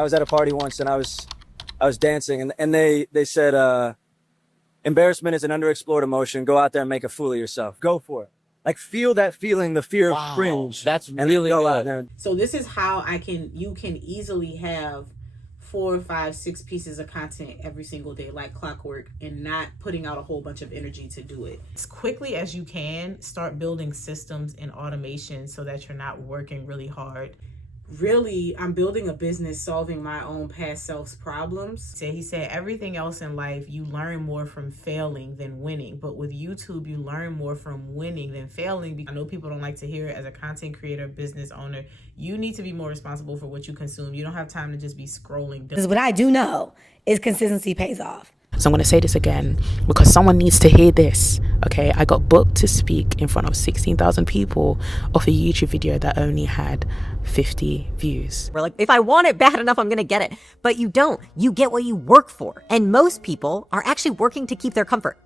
I was at a party once and I was dancing and they said, embarrassment is an underexplored emotion. Go out there and make a fool of yourself. Go for it. Like, feel that feeling, the fear of cringe. That's and really go good. out there. So this is how you can easily have 4, 5, 6 pieces of content every single day, like clockwork, and not putting out a whole bunch of energy to do it. As quickly as you can, start building systems and automation so that you're not working really hard. Really, I'm building a business solving my own past self's problems. He said everything else in life, you learn more from failing than winning. But with YouTube, you learn more from winning than failing. I know people don't like to hear it. As a content creator, business owner, you need to be more responsible for what you consume. You don't have time to just be scrolling. Because what I do know is consistency pays off. So I'm going to say this again because someone needs to hear this, okay? I got booked to speak in front of 16,000 people off a YouTube video that only had 50 views. We're like, if I want it bad enough, I'm going to get it. But you don't. You get what you work for. And most people are actually working to keep their comfort.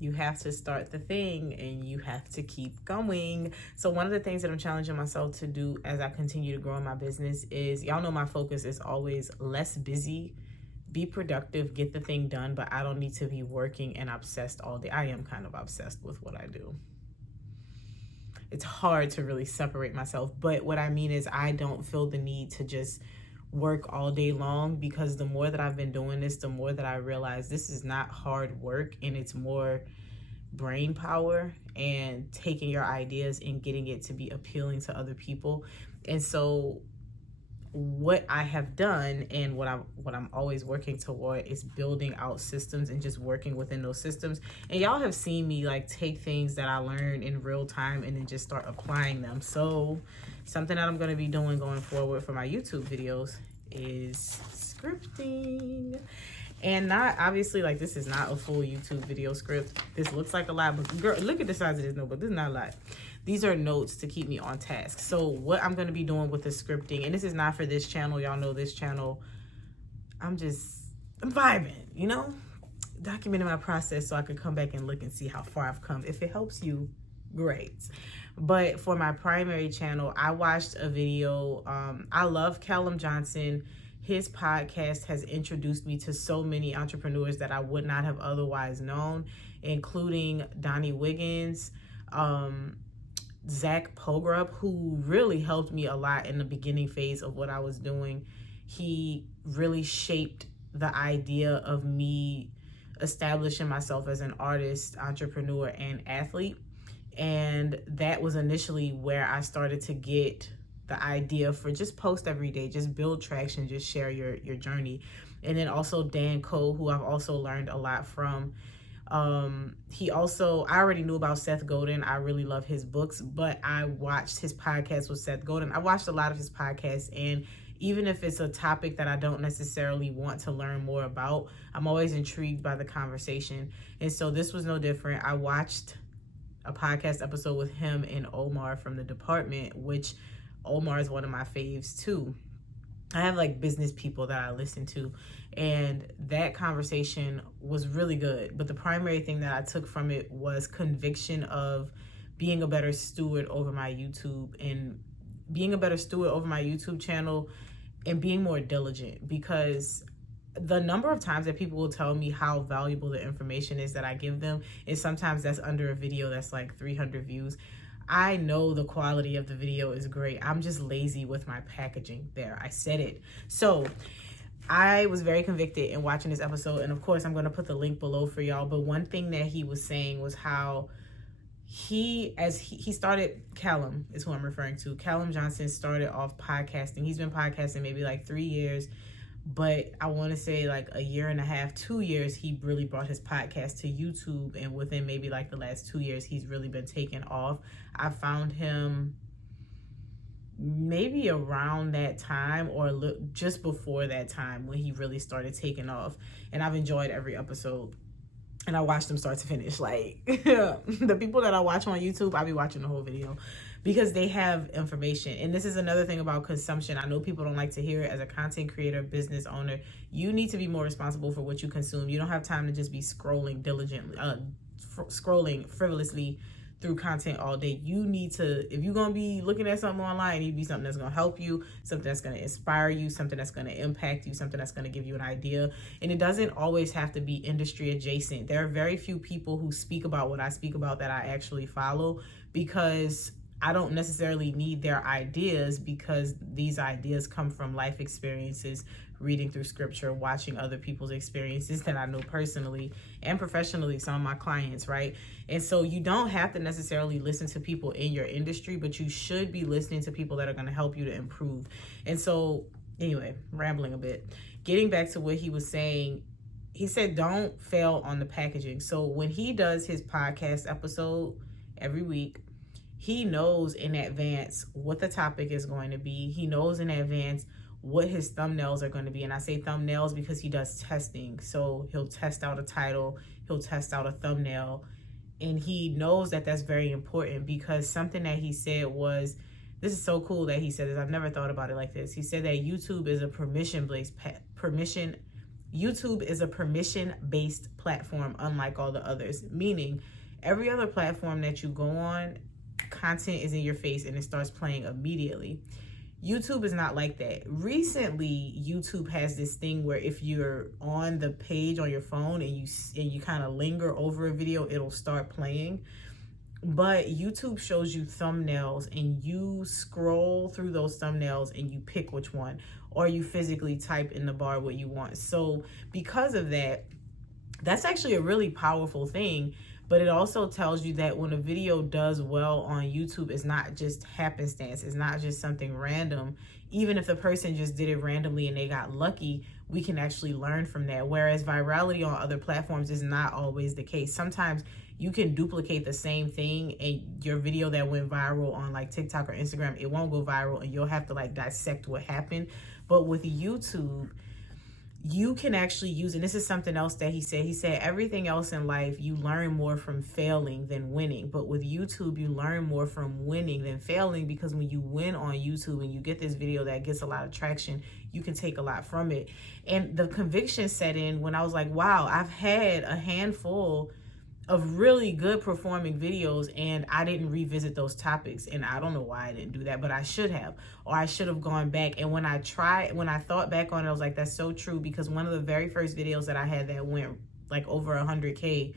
You have to start the thing and you have to keep going. So one of the things that I'm challenging myself to do as I continue to grow in my business is, y'all know my focus is always less busy, be productive, get the thing done, but I don't need to be working and obsessed all day. I am kind of obsessed with what I do. It's hard to really separate myself, but what I mean is I don't feel the need to just work all day long, because the more that I've been doing this, the more that I realize this is not hard work, and it's more brain power and taking your ideas and getting it to be appealing to other people. And so what I have done and what I'm always working toward is building out systems and just working within those systems. And y'all have seen me like take things that I learned in real time and then just start applying them. So something that I'm going to be doing going forward for my YouTube videos is scripting. And not obviously, like, this is not a full YouTube video script. This looks like a lot, but girl, look at the size of this notebook. This is not a lot. These are notes to keep me on task. So what I'm going to be doing with the scripting, and this is not for this channel. Y'all know this channel. I'm vibing, you know, documenting my process so I could come back and look and see how far I've come. If it helps you, great. But for my primary channel, I watched a video. I love Calum Johnson. His podcast has introduced me to so many entrepreneurs that I would not have otherwise known, including Donnie Wiggins, Zach Pogrup, who really helped me a lot in the beginning phase of what I was doing. He really shaped the idea of me establishing myself as an artist, entrepreneur, and athlete. And that was initially where I started to get the idea for just post every day, just build traction, just share your journey. And then also Dan Cole, who I've also learned a lot from. I already knew about Seth Godin. I really love his books, but I watched his podcast with Seth Godin. I watched a lot of his podcasts, and even if it's a topic that I don't necessarily want to learn more about, I'm always intrigued by the conversation. And so this was no different. I watched a podcast episode with him and Omar from The Department, which Omar is one of my faves too. I have like business people that I listen to, and that conversation was really good. But the primary thing that I took from it was conviction of being a better steward over my YouTube, and being a better steward over my YouTube channel, and being more diligent, because the number of times that people will tell me how valuable the information is that I give them, and sometimes that's under a video that's like 300 views. I know the quality of the video is great. I'm just lazy with my packaging. There, I said it. So I was very convicted in watching this episode, and of course I'm going to put the link below for y'all. But one thing that he was saying was how he started, Calum is who I'm referring to. Calum Johnson started off podcasting. He's been podcasting maybe like 3 years, but I want to say like a year and a half, 2 years, he really brought his podcast to YouTube. And within maybe like the last 2 years, he's really been taking off. I found him maybe around that time or just before that time when he really started taking off. And I've enjoyed every episode. And I watched them start to finish. Like, the people that I watch on YouTube, I'll be watching the whole video because they have information. And this is another thing about consumption. I know people don't like to hear it. As a content creator, business owner, you need to be more responsible for what you consume. You don't have time to just be scrolling diligently, scrolling frivolously through content all day. You need to, if you're going to be looking at something online, it need to be something that's going to help you, something that's going to inspire you, something that's going to impact you, something that's going to give you an idea. And it doesn't always have to be industry adjacent. There are very few people who speak about what I speak about that I actually follow, because I don't necessarily need their ideas, because these ideas come from life experiences, reading through scripture, watching other people's experiences that I know personally and professionally, some of my clients, right? And so you don't have to necessarily listen to people in your industry, but you should be listening to people that are going to help you to improve. And so anyway, rambling a bit, getting back to what he was saying, he said, don't fail on the packaging. So when he does his podcast episode every week, he knows in advance what the topic is going to be. He knows in advance what his thumbnails are going to be. And I say thumbnails because he does testing. So he'll test out a title, he'll test out a thumbnail. And he knows that that's very important, because something that he said was, this is so cool that he said this. I've never thought about it like this. He said that YouTube is a permission-based platform, unlike all the others. Meaning, every other platform that you go on, content is in your face and it starts playing immediately. YouTube is not like that. Recently, YouTube has this thing where if you're on the page on your phone and you kind of linger over a video, it'll start playing. But YouTube shows you thumbnails, and you scroll through those thumbnails and you pick which one, or you physically type in the bar what you want. So because of that, that's actually a really powerful thing. But it also tells you that when a video does well on YouTube, it's not just happenstance. It's not just something random. Even if the person just did it randomly and they got lucky, we can actually learn from that. Whereas virality on other platforms is not always the case. Sometimes you can duplicate the same thing, and your video that went viral on like TikTok or Instagram, it won't go viral, and you'll have to like dissect what happened. But with YouTube, you can actually use, and this is something else that he said everything else in life, you learn more from failing than winning. But with YouTube, you learn more from winning than failing, because when you win on YouTube and you get this video that gets a lot of traction, you can take a lot from it. And the conviction set in when I was like, wow, I've had a handful of really good performing videos and I didn't revisit those topics. And I don't know why I didn't do that, but I should have, or I should have gone back. And when I thought back on it, I was like, that's so true, because one of the very first videos that I had that went like over 100K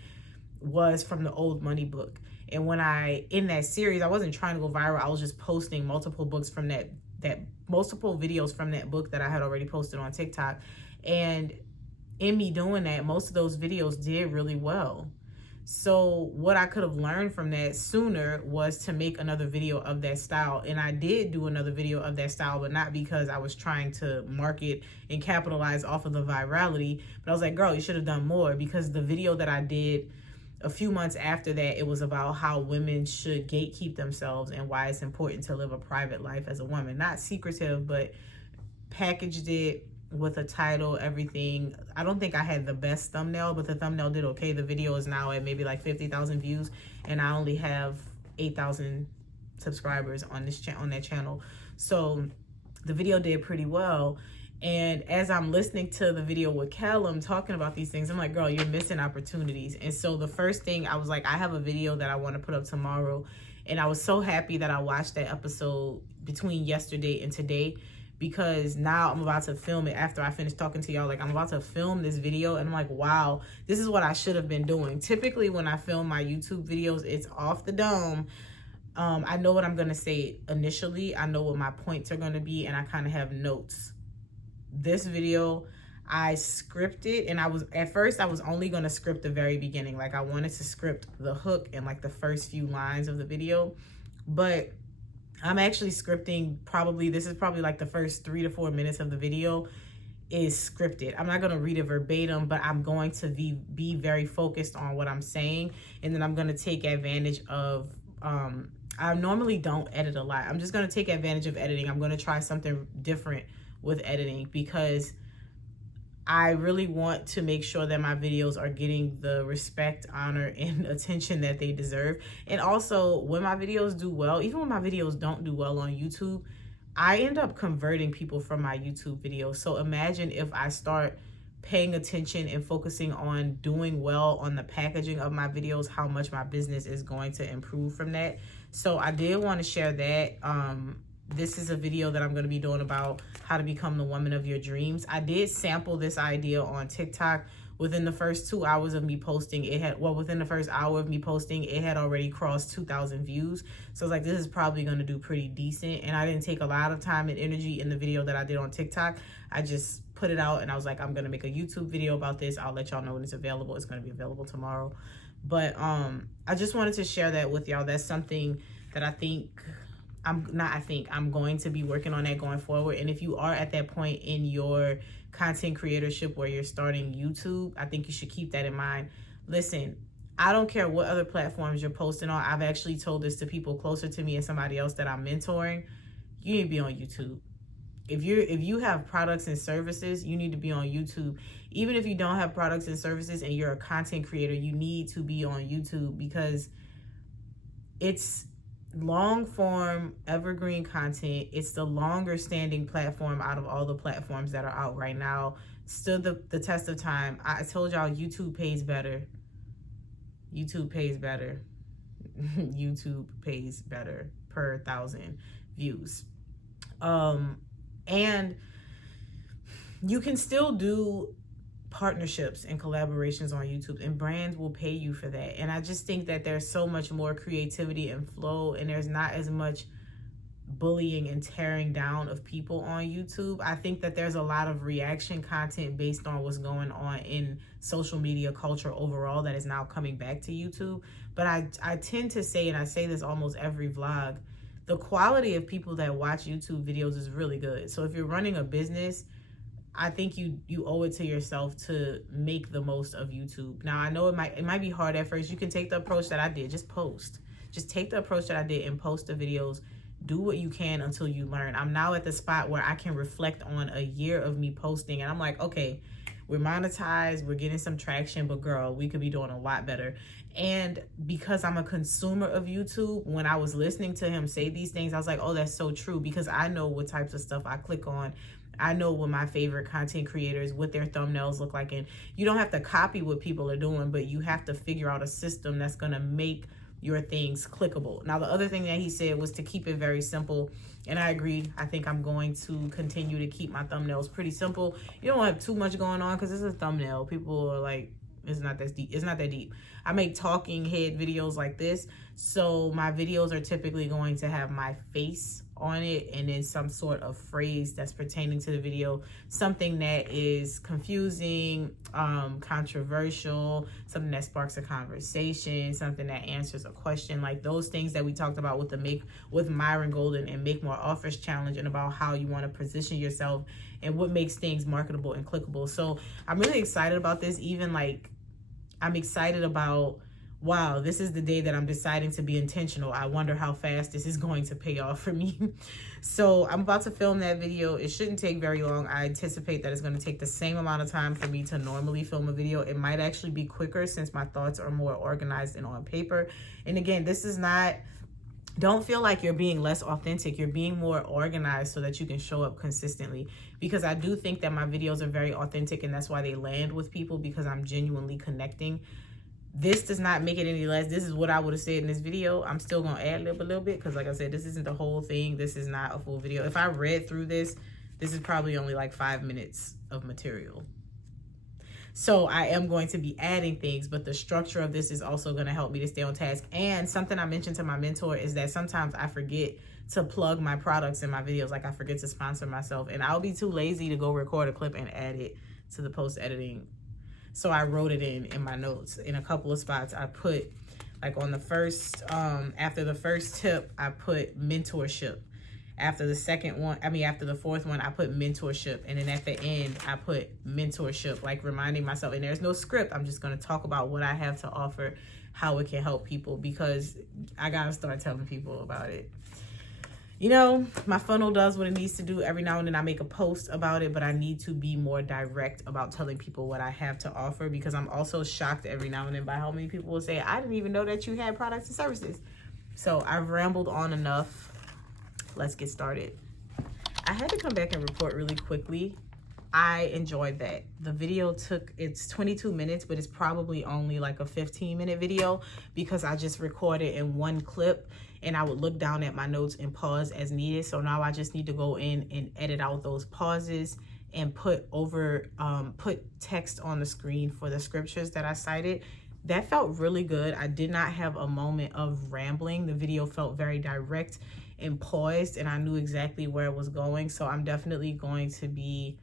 was from the Old Money book. And in that series, I wasn't trying to go viral. I was just posting multiple books from multiple videos from that book that I had already posted on TikTok. And in me doing that, most of those videos did really well. So what I could have learned from that sooner was to make another video of that style. And I did do another video of that style, but not because I was trying to market and capitalize off of the virality. But I was like, girl, you should have done more, because the video that I did a few months after that, it was about how women should gatekeep themselves and why it's important to live a private life as a woman. Not secretive, but packaged it with a title, everything. I don't think I had the best thumbnail, but the thumbnail did okay. The video is now at maybe like 50,000 views, and I only have 8,000 subscribers on that channel. So the video did pretty well. And as I'm listening to the video with Calum talking about these things, I'm like, girl, you're missing opportunities. And so the first thing I was like, I have a video that I want to put up tomorrow. And I was so happy that I watched that episode between yesterday and today, because now I'm about to film it after I finish talking to y'all. Like, I'm about to film this video, and I'm like, wow, this is what I should have been doing. Typically, when I film my YouTube videos, it's off the dome. I know what I'm going to say initially. I know what my points are going to be, and I kind of have notes. This video, I scripted, and at first I was only going to script the very beginning. Like, I wanted to script the hook and like the first few lines of the video, but I'm actually scripting this is probably like the first 3 to 4 minutes of the video is scripted. I'm not going to read it verbatim, but I'm going to be very focused on what I'm saying. And then I'm going to take advantage of, I normally don't edit a lot. I'm just going to take advantage of editing. I'm going to try something different with editing, because I really want to make sure that my videos are getting the respect, honor, and attention that they deserve. And also, when my videos do well, even when my videos don't do well on YouTube, I end up converting people from my YouTube videos. So imagine if I start paying attention and focusing on doing well on the packaging of my videos, how much my business is going to improve from that. So I did want to share that. This is a video that I'm going to be doing about how to become the woman of your dreams. I did sample this idea on TikTok. Within the first 2 hours of me posting, within the first hour of me posting, it had already crossed 2,000 views. So I was like, this is probably going to do pretty decent. And I didn't take a lot of time and energy in the video that I did on TikTok. I just put it out and I was like, I'm going to make a YouTube video about this. I'll let y'all know when it's available. It's going to be available tomorrow. But I just wanted to share that with y'all. That's something that I'm going to be working on that going forward. And if you are at that point in your content creatorship where you're starting YouTube, I think you should keep that in mind. Listen, I don't care what other platforms you're posting on. I've actually told this to people closer to me and somebody else that I'm mentoring. You need to be on YouTube. If you have products and services, you need to be on YouTube. Even if you don't have products and services and you're a content creator, you need to be on YouTube because it's long form evergreen content. It's the longer standing platform out of all the platforms that are out right now. Stood the test of time. I told y'all YouTube pays better. YouTube pays better. YouTube pays better per 1,000 views. And you can still do partnerships and collaborations on YouTube, and brands will pay you for that. And I just think that there's so much more creativity and flow, and there's not as much bullying and tearing down of people on YouTube. I think that there's a lot of reaction content based on what's going on in social media culture overall that is now coming back to YouTube. But I tend to say, and I say this almost every vlog, the quality of people that watch YouTube videos is really good. So if you're running a business, I think you owe it to yourself to make the most of YouTube. Now, I know it might be hard at first. You can take the approach that I did. Just post. Just take the approach that I did and post the videos. Do what you can until you learn. I'm now at the spot where I can reflect on a year of me posting, and I'm like, okay, we're monetized, we're getting some traction, but girl, we could be doing a lot better. And because I'm a consumer of YouTube, when I was listening to him say these things, I was like, oh, that's so true, because I know what types of stuff I click on. I know what my favorite content creators, what their thumbnails look like. And you don't have to copy what people are doing, but you have to figure out a system that's going to make your things clickable. Now, the other thing that he said was to keep it very simple. And I agree. I think I'm going to continue to keep my thumbnails pretty simple. You don't have too much going on because it's a thumbnail. People are like, it's not that deep. It's not that deep. I make talking head videos like this. So my videos are typically going to have my face on it and then some sort of phrase that's pertaining to the video, something that is confusing, controversial, something that sparks a conversation, something that answers a question, like those things that we talked about with Myron Golden and Make More Offers Challenge, and about how you want to position yourself and what makes things marketable and clickable. So I'm really excited about this. Even like, I'm excited about, wow, this is the day that I'm deciding to be intentional. I wonder how fast this is going to pay off for me. So I'm about to film that video. It shouldn't take very long. I anticipate that it's going to take the same amount of time for me to normally film a video. It might actually be quicker since my thoughts are more organized and on paper. And again, this is not, don't feel like you're being less authentic. You're being more organized so that you can show up consistently, because I do think that my videos are very authentic, and that's why they land with people, because I'm genuinely connecting. This does not make it any less. This is what I would have said in this video. I'm still going to ad-lib a little bit because, like I said, this isn't the whole thing. This is not a full video. If I read through this, this is probably only like 5 minutes of material. So I am going to be adding things, but the structure of this is also going to help me to stay on task. And something I mentioned to my mentor is that sometimes I forget to plug my products in my videos. Like, I forget to sponsor myself, and I'll be too lazy to go record a clip and add it to the post-editing. So I wrote it in my notes. In a couple of spots, I put, like on the first, after the first tip, I put mentorship. After the second one, after the fourth one, I put mentorship. And then at the end, I put mentorship, like reminding myself. And there's no script. I'm just going to talk about what I have to offer, how it can help people, because I got to start telling people about it. You know, my funnel does what it needs to do. Every now and then I make a post about it, but I need to be more direct about telling people what I have to offer, because I'm also shocked every now and then by how many people will say, I didn't even know that you had products and services. So I've rambled on enough. Let's get started. I had to come back and report really quickly I enjoyed that. The video it's 22 minutes, but it's probably only like a 15-minute video because I just recorded in one clip and I would look down at my notes and pause as needed. So now I just need to go in and edit out those pauses and put text on the screen for the scriptures that I cited. That felt really good. I did not have a moment of rambling. The video felt very direct and poised, and I knew exactly where it was going. So I'm definitely going to be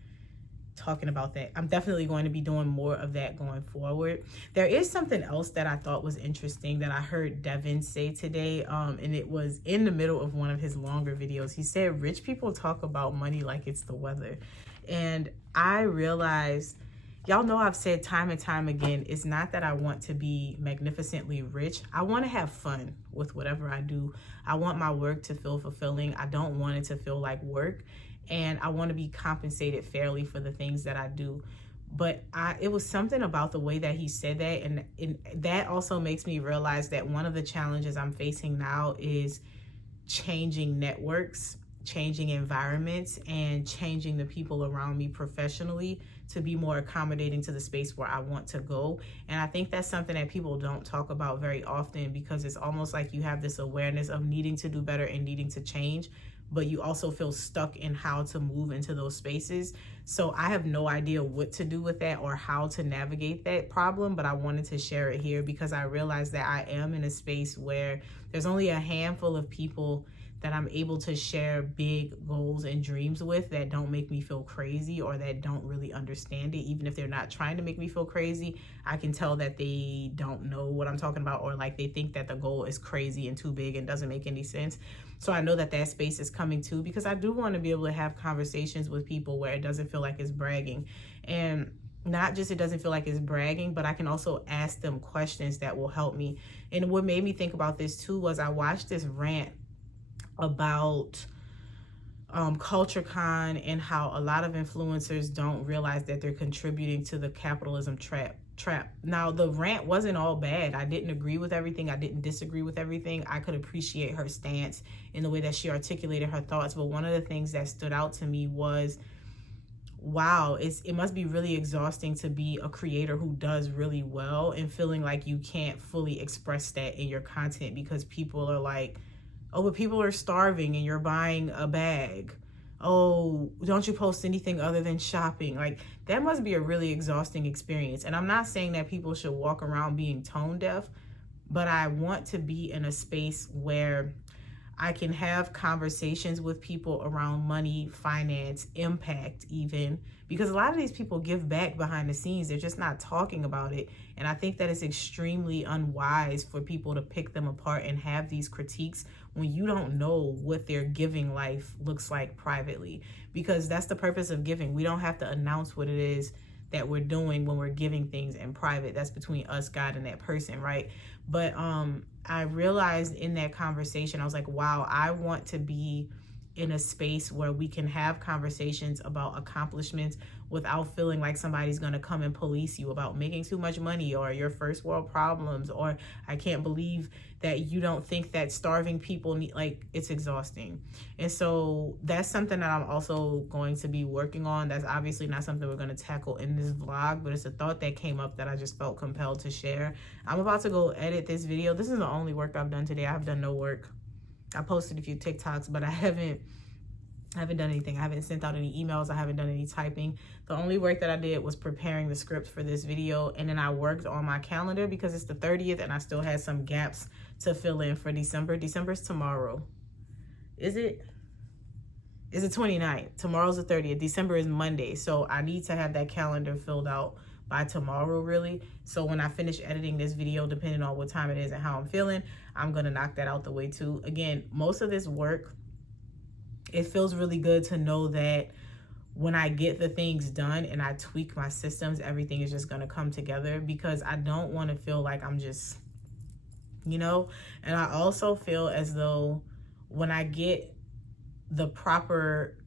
talking about that. I'm definitely going to be doing more of that going forward. There is something else that I thought was interesting that I heard Devin say today, and it was in the middle of one of his longer videos. He said, rich people talk about money like it's the weather. And I realized, y'all know I've said time and time again, it's not that I want to be magnificently rich. I want to have fun with whatever I do. I want my work to feel fulfilling. I don't want it to feel like work. And I want to be compensated fairly for the things that I do. But it was something about the way that he said that. And that also makes me realize that one of the challenges I'm facing now is changing networks, changing environments, and changing the people around me professionally to be more accommodating to the space where I want to go. And I think that's something that people don't talk about very often, because it's almost like you have this awareness of needing to do better and needing to change, but you also feel stuck in how to move into those spaces. So I have no idea what to do with that or how to navigate that problem, but I wanted to share it here because I realized that I am in a space where there's only a handful of people that I'm able to share big goals and dreams with that don't make me feel crazy or that don't really understand it. Even if they're not trying to make me feel crazy, I can tell that they don't know what I'm talking about, or like they think that the goal is crazy and too big and doesn't make any sense. So I know that that space is coming too, because I do want to be able to have conversations with people where it doesn't feel like it's bragging. And not just it doesn't feel like it's bragging, but I can also ask them questions that will help me. And what made me think about this too was I watched this rant about CultureCon and how a lot of influencers don't realize that they're contributing to the capitalism trap. Now, the rant wasn't all bad. I didn't agree with everything. I didn't disagree with everything. I could appreciate her stance in the way that she articulated her thoughts. But one of the things that stood out to me was, wow, it must be really exhausting to be a creator who does really well and feeling like you can't fully express that in your content because people are like, oh, but people are starving and you're buying a bag. Oh, don't you post anything other than shopping? Like, that must be a really exhausting experience. And I'm not saying that people should walk around being tone deaf, but I want to be in a space where I can have conversations with people around money, finance, impact even, because a lot of these people give back behind the scenes. They're just not talking about it. And I think that it's extremely unwise for people to pick them apart and have these critiques when you don't know what their giving life looks like privately, because that's the purpose of giving. We don't have to announce what it is that we're doing when we're giving things in private. That's between us, God, and that person, right? But I realized in that conversation, I was like, wow, I want to be in a space where we can have conversations about accomplishments without feeling like somebody's going to come and police you about making too much money or your first world problems, or I can't believe that you don't think that starving people need, like, it's exhausting. And so that's something that I'm also going to be working on. That's obviously not something we're going to tackle in this vlog, but it's a thought that came up that I just felt compelled to share. I'm about to go edit this video. This is the only work I've done today. I've done no work. I posted a few TikToks, but I haven't done anything. I haven't sent out any emails. I haven't done any typing. The only work that I did was preparing the script for this video. And then I worked on my calendar because it's the 30th and I still had some gaps to fill in for December. December's tomorrow. Is it? It's the 29th. Tomorrow's the 30th. December is Monday. So I need to have that calendar filled out by tomorrow, really. So when I finish editing this video, depending on what time it is and how I'm feeling, I'm gonna knock that out the way too. Again, most of this work, it feels really good to know that when I get the things done and I tweak my systems, everything is just gonna come together, because I don't wanna feel like I'm just, you know? And I also feel as though when I get the proper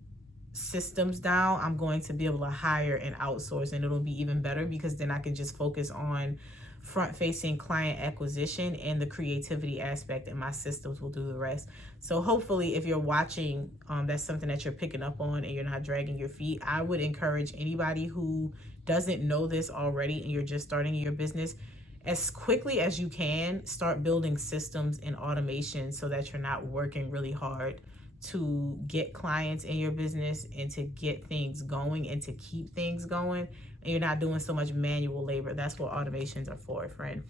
systems down, I'm going to be able to hire and outsource, and it'll be even better because then I can just focus on front-facing client acquisition and the creativity aspect, and my systems will do the rest. So hopefully if you're watching, that's something that you're picking up on and you're not dragging your feet. I would encourage anybody who doesn't know this already and you're just starting your business, as quickly as you can, start building systems and automation so that you're not working really hard to get clients in your business and to get things going and to keep things going. And you're not doing so much manual labor. That's what automations are for, friend.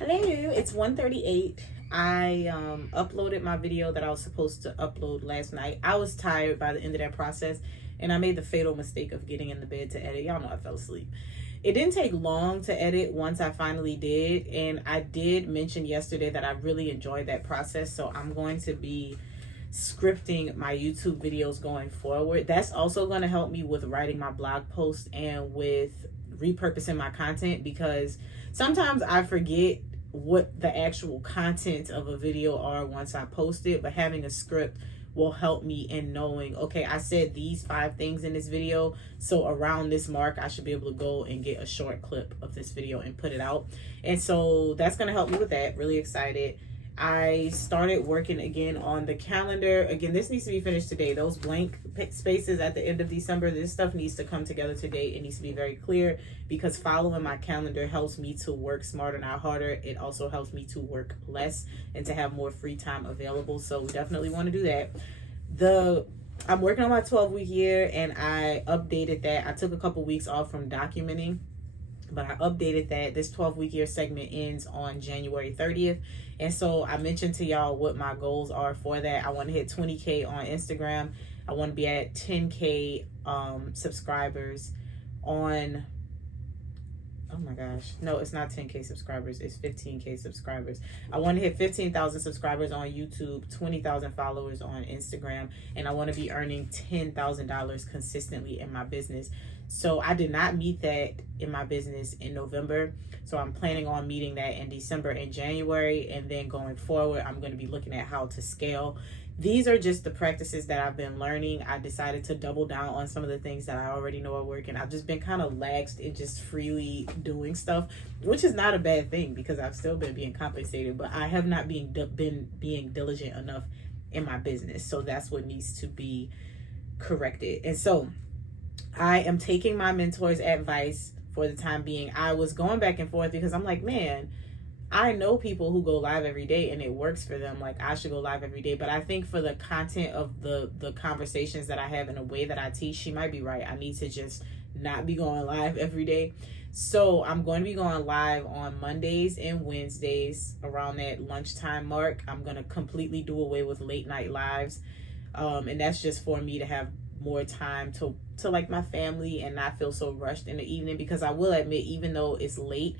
Hello, it's 1:38. I uploaded my video that I was supposed to upload last night. I was tired by the end of that process, and I made the fatal mistake of getting in the bed to edit. Y'all know I fell asleep. It didn't take long to edit once I finally did, and I did mention yesterday that I really enjoyed that process, so I'm going to be scripting my YouTube videos going forward. That's also going to help me with writing my blog post and with repurposing my content, because sometimes I forget what the actual content of a video are once I post it, but having a script will help me in knowing, okay, I said these 5 things in this video, so around this mark I should be able to go and get a short clip of this video and put it out. And so that's going to help me with that. Really excited. I started working again on the calendar. Again, this needs to be finished today. Those blank spaces at the end of December, this stuff needs to come together today. It needs to be very clear, because following my calendar helps me to work smarter, not harder. It also helps me to work less and to have more free time available. So we definitely want to do that. I'm working on my 12-week year, and I updated that. I took a couple weeks off from documenting, but I updated that. This 12-week year segment ends on January 30th. And so I mentioned to y'all what my goals are for that. I want to hit 20K on Instagram. I want to be at 10K subscribers on, oh my gosh, no, it's not 10K subscribers, it's 15K subscribers. I want to hit 15,000 subscribers on YouTube, 20,000 followers on Instagram, and I want to be earning $10,000 consistently in my business. So I did not meet that in my business in November. So I'm planning on meeting that in December and January. And then going forward, I'm going to be looking at how to scale. These are just the practices that I've been learning. I decided to double down on some of the things that I already know are working. I've just been kind of laxed in just freely doing stuff, which is not a bad thing because I've still been being compensated, but I have not been being diligent enough in my business. So that's what needs to be corrected. And so I am taking my mentor's advice for the time being. I was going back and forth because I'm like, man, I know people who go live every day and it works for them. Like, I should go live every day. But I think for the content of the conversations that I have and the way that I teach, she might be right. I need to just not be going live every day. So I'm going to be going live on Mondays and Wednesdays around that lunchtime mark. I'm going to completely do away with late night lives. And that's just for me to have more time to like my family and not feel so rushed in the evening, because I will admit, even though it's late,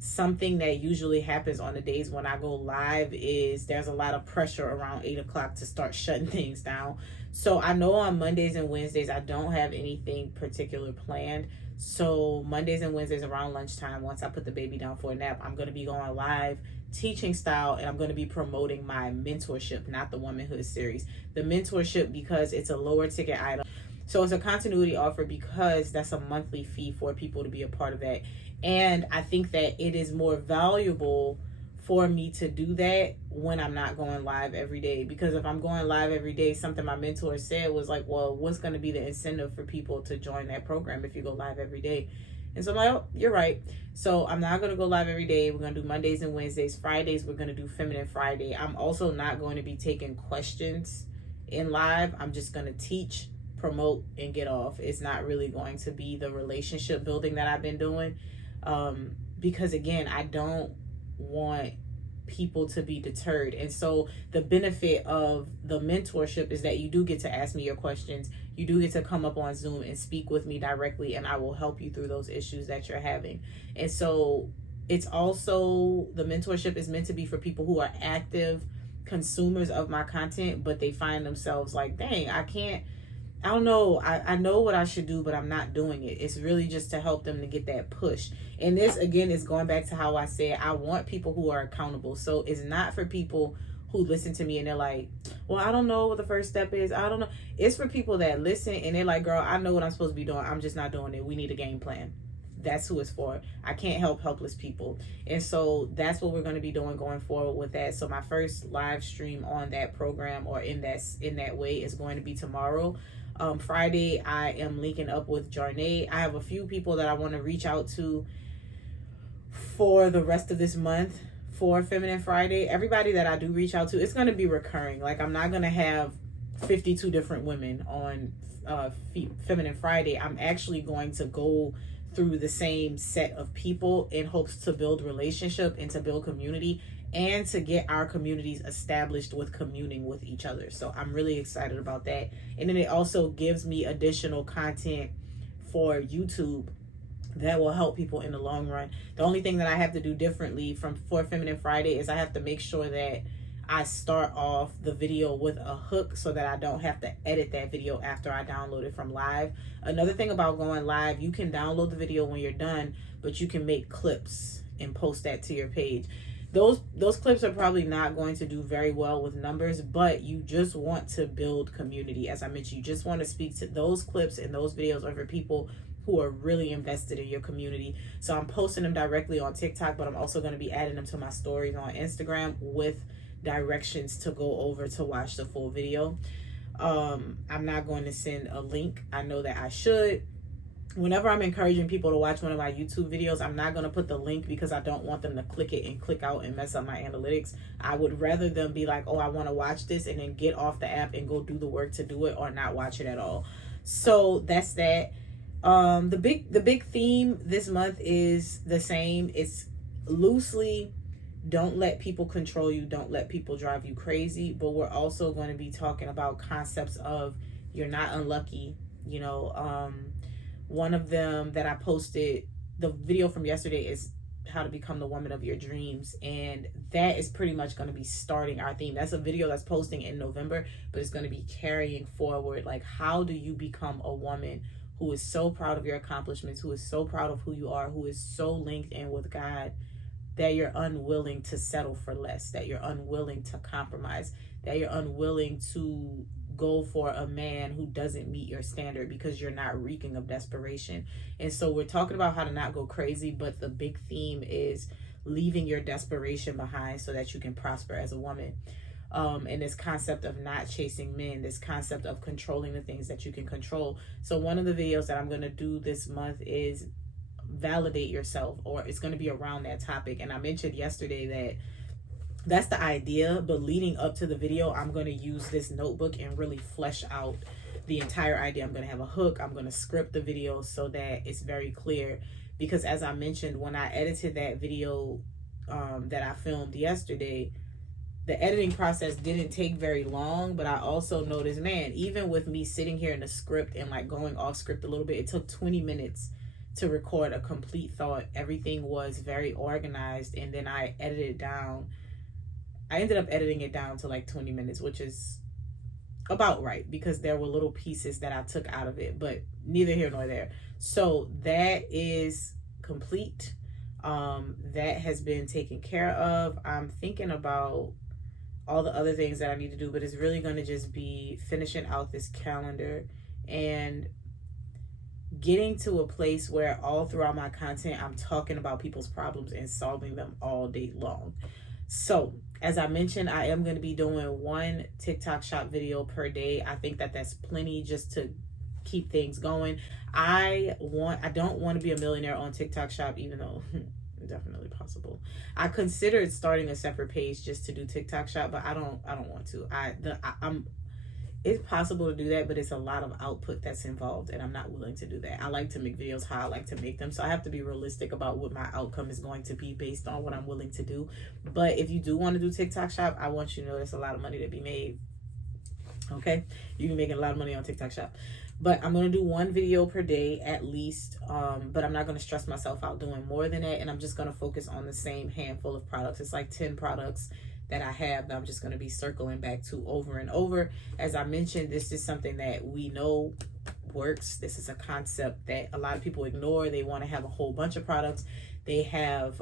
something that usually happens on the days when I go live is there's a lot of pressure around 8 o'clock to start shutting things down. So I know on Mondays and Wednesdays I don't have anything particular planned. So Mondays and Wednesdays around lunchtime, once I put the baby down for a nap, I'm going to be going live teaching style, and I'm going to be promoting my mentorship, not the womanhood series. The mentorship, because it's a lower ticket item. So it's a continuity offer because that's a monthly fee for people to be a part of that. And I think that it is more valuable for me to do that when I'm not going live every day. Because if I'm going live every day, something my mentor said was like, well, what's going to be the incentive for people to join that program if you go live every day? And so I'm like, oh, you're right. So I'm not going to go live every day. We're going to do Mondays and Wednesdays. Fridays, we're going to do Feminine Friday. I'm also not going to be taking questions in live. I'm just going to teach, promote, and get off. It's not really going to be the relationship building that I've been doing. Because again, I don't want people to be deterred. And so the benefit of the mentorship is that you do get to ask me your questions. You do get to come up on Zoom and speak with me directly, and I will help you through those issues that you're having. And so it's also, the mentorship is meant to be for people who are active consumers of my content, but they find themselves like, dang, I don't know. I know what I should do, but I'm not doing it. It's really just to help them to get that push. And this, again, is going back to how I said I want people who are accountable. So it's not for people who listen to me and they're like, well, I don't know what the first step is. I don't know. It's for people that listen and they're like, girl, I know what I'm supposed to be doing. I'm just not doing it. We need a game plan. That's who it's for. I can't help helpless people. And so that's what we're going to be doing going forward with that. So my first live stream on that program or in that way is going to be tomorrow. Friday, I am linking up with Jarnay. I have a few people that I want to reach out to for the rest of this month for Feminine Friday. Everybody that I do reach out to, it's going to be recurring. Like, I'm not going to have 52 different women on Feminine Friday. I'm actually going to go through the same set of people in hopes to build relationship and to build community and to get our communities established with communing with each other. So I'm really excited about that. And then it also gives me additional content for YouTube that will help people in the long run. The only thing that I have to do differently for Feminine Friday is I have to make sure that I start off the video with a hook so that I don't have to edit that video after I download it from live. Another thing about going live, you can download the video when you're done, but you can make clips and post that to your page. Those clips are probably not going to do very well with numbers, but you just want to build community. As I mentioned, you just want to speak to those clips, and those videos are for people who are really invested in your community. So I'm posting them directly on TikTok, but I'm also going to be adding them to my stories on Instagram with directions to go over to watch the full video. I'm not going to send a link. I know that I should. Whenever I'm encouraging people to watch one of my YouTube videos, I'm not going to put the link because I don't want them to click it and click out and mess up my analytics. I would rather them be like, oh, I want to watch this, and then get off the app and go do the work to do it, or not watch it at all. So that's that. The big theme this month is the same. It's loosely, don't let people control you, don't let people drive you crazy. But we're also going to be talking about concepts of you're not unlucky. You know, one of them that I posted, the video from yesterday, is how to become the woman of your dreams, and that is pretty much going to be starting our theme. That's a video that's posting in November, but it's going to be carrying forward, like, how do you become a woman who is so proud of your accomplishments, who is so proud of who you are, who is so linked in with God that you're unwilling to settle for less, that you're unwilling to compromise, that you're unwilling to go for a man who doesn't meet your standard because you're not reeking of desperation. And so we're talking about how to not go crazy, but the big theme is leaving your desperation behind so that you can prosper as a woman. And this concept of not chasing men, this concept of controlling the things that you can control. So one of the videos that I'm going to do this month is validate yourself, or it's going to be around that topic. And I mentioned yesterday that that's the idea, but leading up to the video, I'm going to use this notebook and really flesh out the entire idea. I'm going to have a hook. I'm going to script the video so that it's very clear, because as I mentioned, when I edited that video that I filmed yesterday, the editing process didn't take very long, but I also noticed, man, even with me sitting here in the script and like going off script a little bit, it took 20 minutes to record a complete thought. Everything was very organized, and then I edited it down. I ended up editing it down to like 20 minutes, which is about right, because there were little pieces that I took out of it, but neither here nor there. So that is complete. That has been taken care of. I'm thinking about all the other things that I need to do, but it's really going to just be finishing out this calendar and getting to a place where all throughout my content, I'm talking about people's problems and solving them all day long. So as I mentioned, I am going to be doing one TikTok shop video per day. I think that that's plenty just to keep things going. I don't want to be a millionaire on TikTok shop, even though definitely possible. I considered starting a separate page just to do TikTok shop, but I don't want to. It's possible to do that, but it's a lot of output that's involved, and I'm not willing to do that. I like to make videos how I like to make them, so I have to be realistic about what my outcome is going to be based on what I'm willing to do. But if you do want to do TikTok shop, I want you to know there's a lot of money to be made. Okay, you can be making a lot of money on TikTok shop. But I'm going to do one video per day at least, but I'm not going to stress myself out doing more than that, and I'm just going to focus on the same handful of products. It's like 10 products that I have that I'm just going to be circling back to over and over. As I mentioned, this is something that we know works. This is a concept that a lot of people ignore. They want to have a whole bunch of products. They have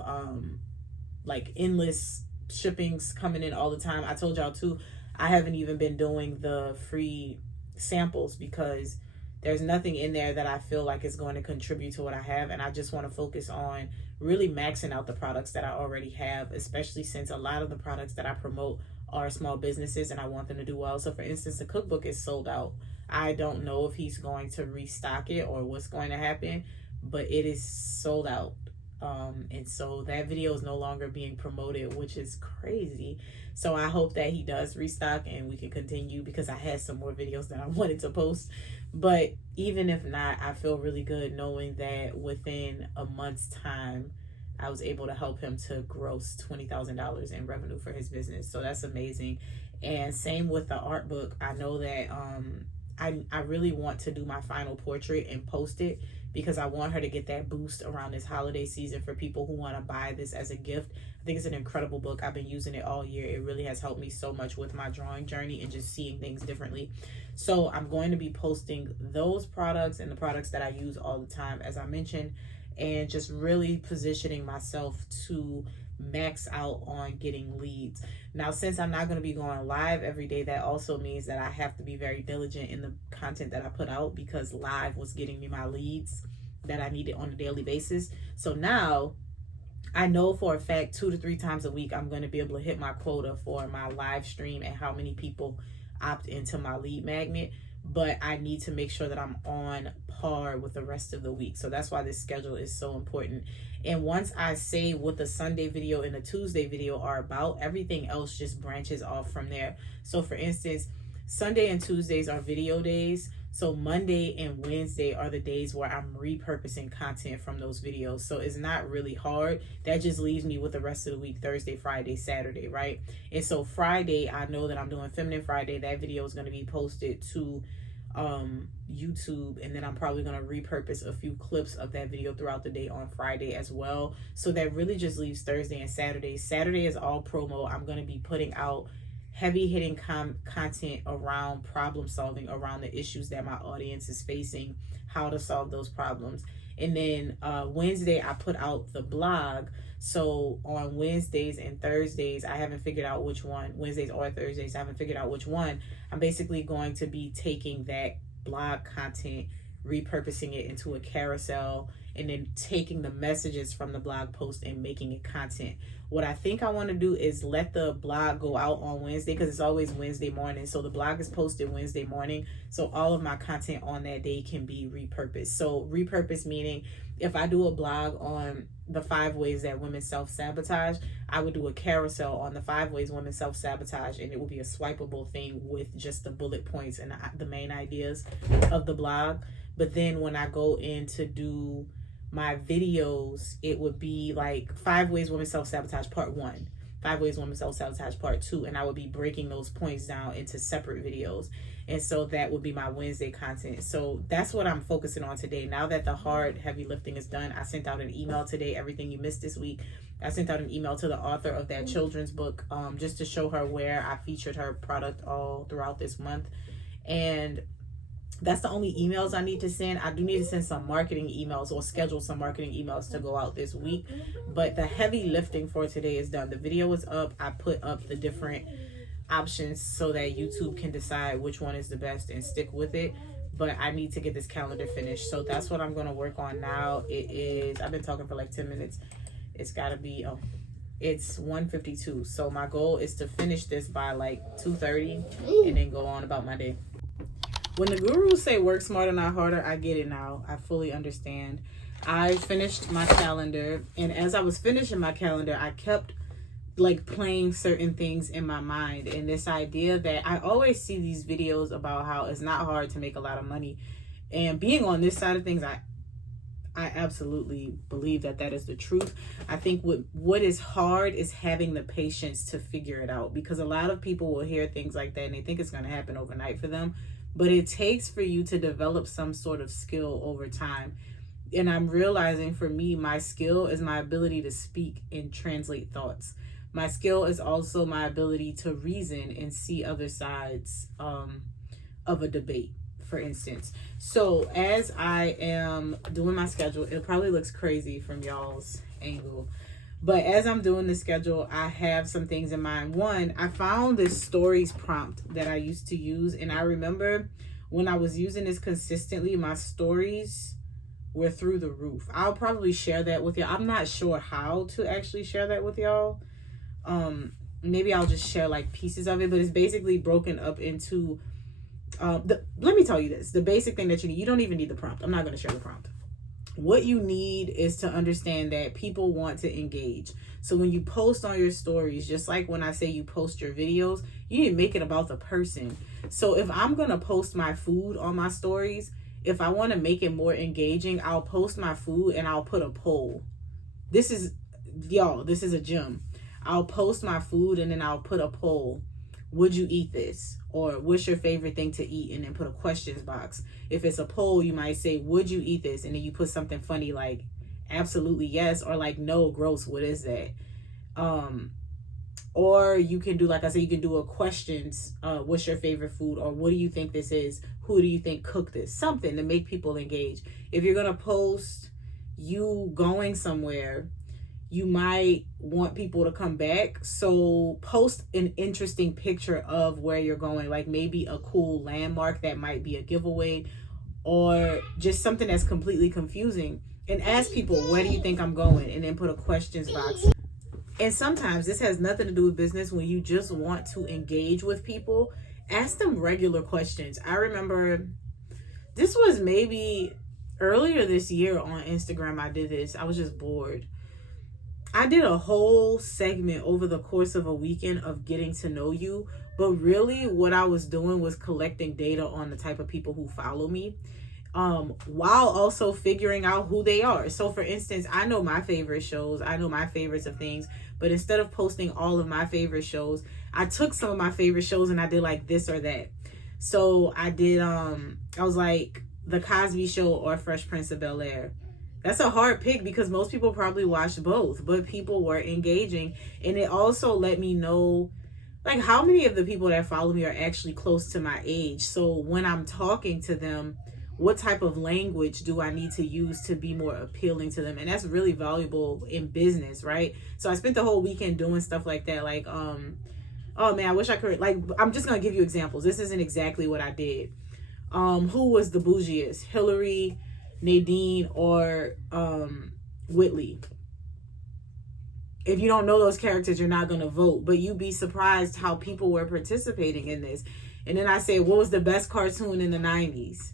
like endless shippings coming in all the time. I told y'all too, I haven't even been doing the free samples because there's nothing in there that I feel like is going to contribute to what I have, and I just want to focus on really maxing out the products that I already have, especially since a lot of the products that I promote are small businesses and I want them to do well. So for instance, the cookbook is sold out. I don't know if he's going to restock it or what's going to happen, but it is sold out. And so that video is no longer being promoted, which is crazy. So I hope that he does restock and we can continue, because I had some more videos that I wanted to post. But even if not, I feel really good knowing that within a month's time, I was able to help him to gross $20,000 in revenue for his business. So that's amazing. And same with the art book. I know that I really want to do my final portrait and post it, because I want her to get that boost around this holiday season for people who want to buy this as a gift. I think it's an incredible book. I've been using it all year. It really has helped me so much with my drawing journey and just seeing things differently. So I'm going to be posting those products and the products that I use all the time, as I mentioned, and just really positioning myself to max out on getting leads. Now, since I'm not going to be going live every day, that also means that I have to be very diligent in the content that I put out, because live was getting me my leads that I needed on a daily basis. So now I know for a fact 2 to 3 times a week I'm going to be able to hit my quota for my live stream and how many people opt into my lead magnet. But I need to make sure that I'm on par with the rest of the week. So that's why this schedule is so important. And once I say what the Sunday video and the Tuesday video are about, everything else just branches off from there. So for instance, Sunday and Tuesdays are video days. So Monday and Wednesday are the days where I'm repurposing content from those videos. So it's not really hard. That just leaves me with the rest of the week, Thursday, Friday, Saturday, right? And so Friday, I know that I'm doing Feminine Friday. That video is going to be posted to YouTube, and then I'm probably going to repurpose a few clips of that video throughout the day on Friday as well. So that really just leaves Thursday and Saturday. Saturday is all promo. I'm going to be putting out heavy hitting content around problem solving, around the issues that my audience is facing, how to solve those problems. And then Wednesday, I put out the blog. So on Wednesdays and Thursdays, I haven't figured out which one, Wednesdays or Thursdays, I haven't figured out which one. I'm basically going to be taking that blog content, repurposing it into a carousel, and then taking the messages from the blog post and making it content. What I think I want to do is let the blog go out on Wednesday, because it's always Wednesday morning. So the blog is posted Wednesday morning. So all of my content on that day can be repurposed. So repurpose meaning if I do a blog on the 5 ways that women self-sabotage, I would do a carousel on the 5 ways women self-sabotage, and it will be a swipeable thing with just the bullet points and the main ideas of the blog. But then when I go in to do my videos, it would be like 5 ways women self-sabotage part 1, 5 ways women self-sabotage part 2, and I would be breaking those points down into separate videos. And so that would be my Wednesday content. So that's what I'm focusing on today. Now that the hard heavy lifting is done, I sent out an email today, everything you missed this week. I sent out an email to the author of that children's book, just to show her where I featured her product all throughout this month. And that's the only emails I need to send. I do need to send some marketing emails, or schedule some marketing emails to go out this week. But the heavy lifting for today is done. The video is up. I put up the different options so that YouTube can decide which one is the best and stick with it. But I need to get this calendar finished. So that's what I'm going to work on now. It is, I've been talking for like 10 minutes. It's got to be, it's 1:52. So my goal is to finish this by like 2:30 and then go on about my day. When the gurus say work smarter, not harder, I get it now. I fully understand. I finished my calendar, and as I was finishing my calendar, I kept like playing certain things in my mind. And this idea that I always see these videos about how it's not hard to make a lot of money. And being on this side of things, I absolutely believe that that is the truth. I think what is hard is having the patience to figure it out, because a lot of people will hear things like that and they think it's going to happen overnight for them. But it takes for you to develop some sort of skill over time. And I'm realizing for me, my skill is my ability to speak and translate thoughts. My skill is also my ability to reason and see other sides of a debate, for instance. So as I am doing my schedule, it probably looks crazy from y'all's angle, But as I'm doing the schedule, I have some things in mind. One, I found this stories prompt that I used to use. And I remember when I was using this consistently, my stories were through the roof. I'll probably share that with y'all. I'm not sure how to actually share that with y'all. Maybe I'll just share like pieces of it, but it's basically broken up into, let me tell you this. The basic thing that you don't even need the prompt. I'm not going to share the prompt. What you need is to understand that people want to engage. So when you post on your stories, just like when I say you post your videos, you need to make it about the person. So if I'm going to post my food on my stories, if I want to make it more engaging, I'll post my food and I'll put a poll. This is a gem. I'll post my food and then I'll put a poll. Would you eat this? Or what's your favorite thing to eat? And then put a questions box. If it's a poll, you might say, would you eat this? And then you put something funny like, absolutely yes, or like, no, gross, what is that? Or you can do, like I said, you can do a questions, what's your favorite food? Or what do you think this is? Who do you think cooked this? Something to make people engage. If you're going to post you going somewhere, you might want people to come back. So post an interesting picture of where you're going, like maybe a cool landmark that might be a giveaway, or just something that's completely confusing, and ask people, where do you think I'm going? And then put a questions box. And sometimes this has nothing to do with business. When you just want to engage with people, ask them regular questions. I remember this was maybe earlier this year on Instagram. I did this. I was just bored. I did a whole segment over the course of a weekend of getting to know you. But really what I was doing was collecting data on the type of people who follow me, while also figuring out who they are. So for instance, I know my favorite shows. I know my favorites of things. But instead of posting all of my favorite shows, I took some of my favorite shows and I did like this or that. So I did, I was like The Cosby Show or Fresh Prince of Bel-Air. That's a hard pick because most people probably watch both, but people were engaging. And it also let me know like how many of the people that follow me are actually close to my age. So when I'm talking to them, what type of language do I need to use to be more appealing to them? And that's really valuable in business, right? So I spent the whole weekend doing stuff like that. Like, oh man, I wish I could, like, I'm just going to give you examples. This isn't exactly what I did. Who was the bougiest? Hillary, Nadine, or Whitley? If you don't know those characters, you're not going to vote, but you'd be surprised how people were participating in this. And then I said, what was the best cartoon in the 90s?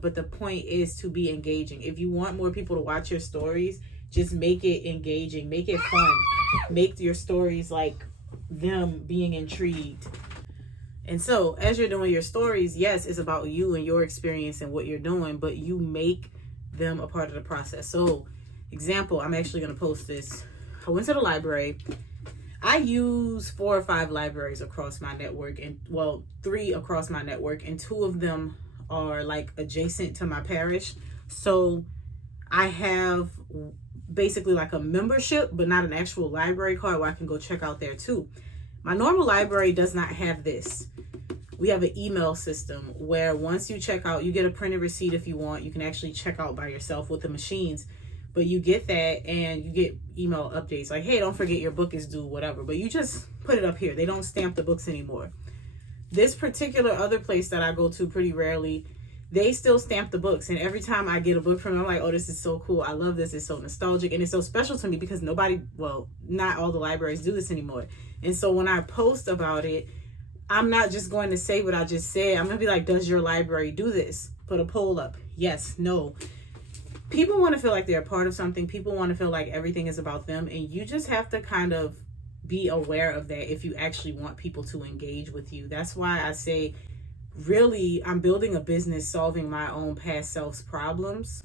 But the point is to be engaging. If you want more people to watch your stories, just make it engaging, make it fun, make your stories like them being intrigued. And so as you're doing your stories, yes, it's about you and your experience and what you're doing, but you make them a part of the process. So example, I'm actually going to post this. I went to the library. I use 4 or 5 libraries across my network, and well, 3 across my network, and 2 of them are like adjacent to my parish. So I have basically like a membership, but not an actual library card where I can go check out there too. My normal library does not have this. We have an email system where once you check out, you get a printed receipt if you want. You can actually check out by yourself with the machines, but you get that and you get email updates like, hey, don't forget your book is due, whatever. But you just put it up here. They don't stamp the books anymore. This particular other place that I go to pretty rarely, they still stamp the books. And every time I get a book from them, I'm like, oh, this is so cool. I love this. It's so nostalgic. And it's so special to me because not all the libraries do this anymore. And so when I post about it, I'm not just going to say what I just said. I'm going to be like, does your library do this? Put a poll up. Yes, no. People want to feel like they're a part of something. People want to feel like everything is about them. And you just have to kind of be aware of that if you actually want people to engage with you. That's why I say, really, I'm building a business solving my own past self's problems.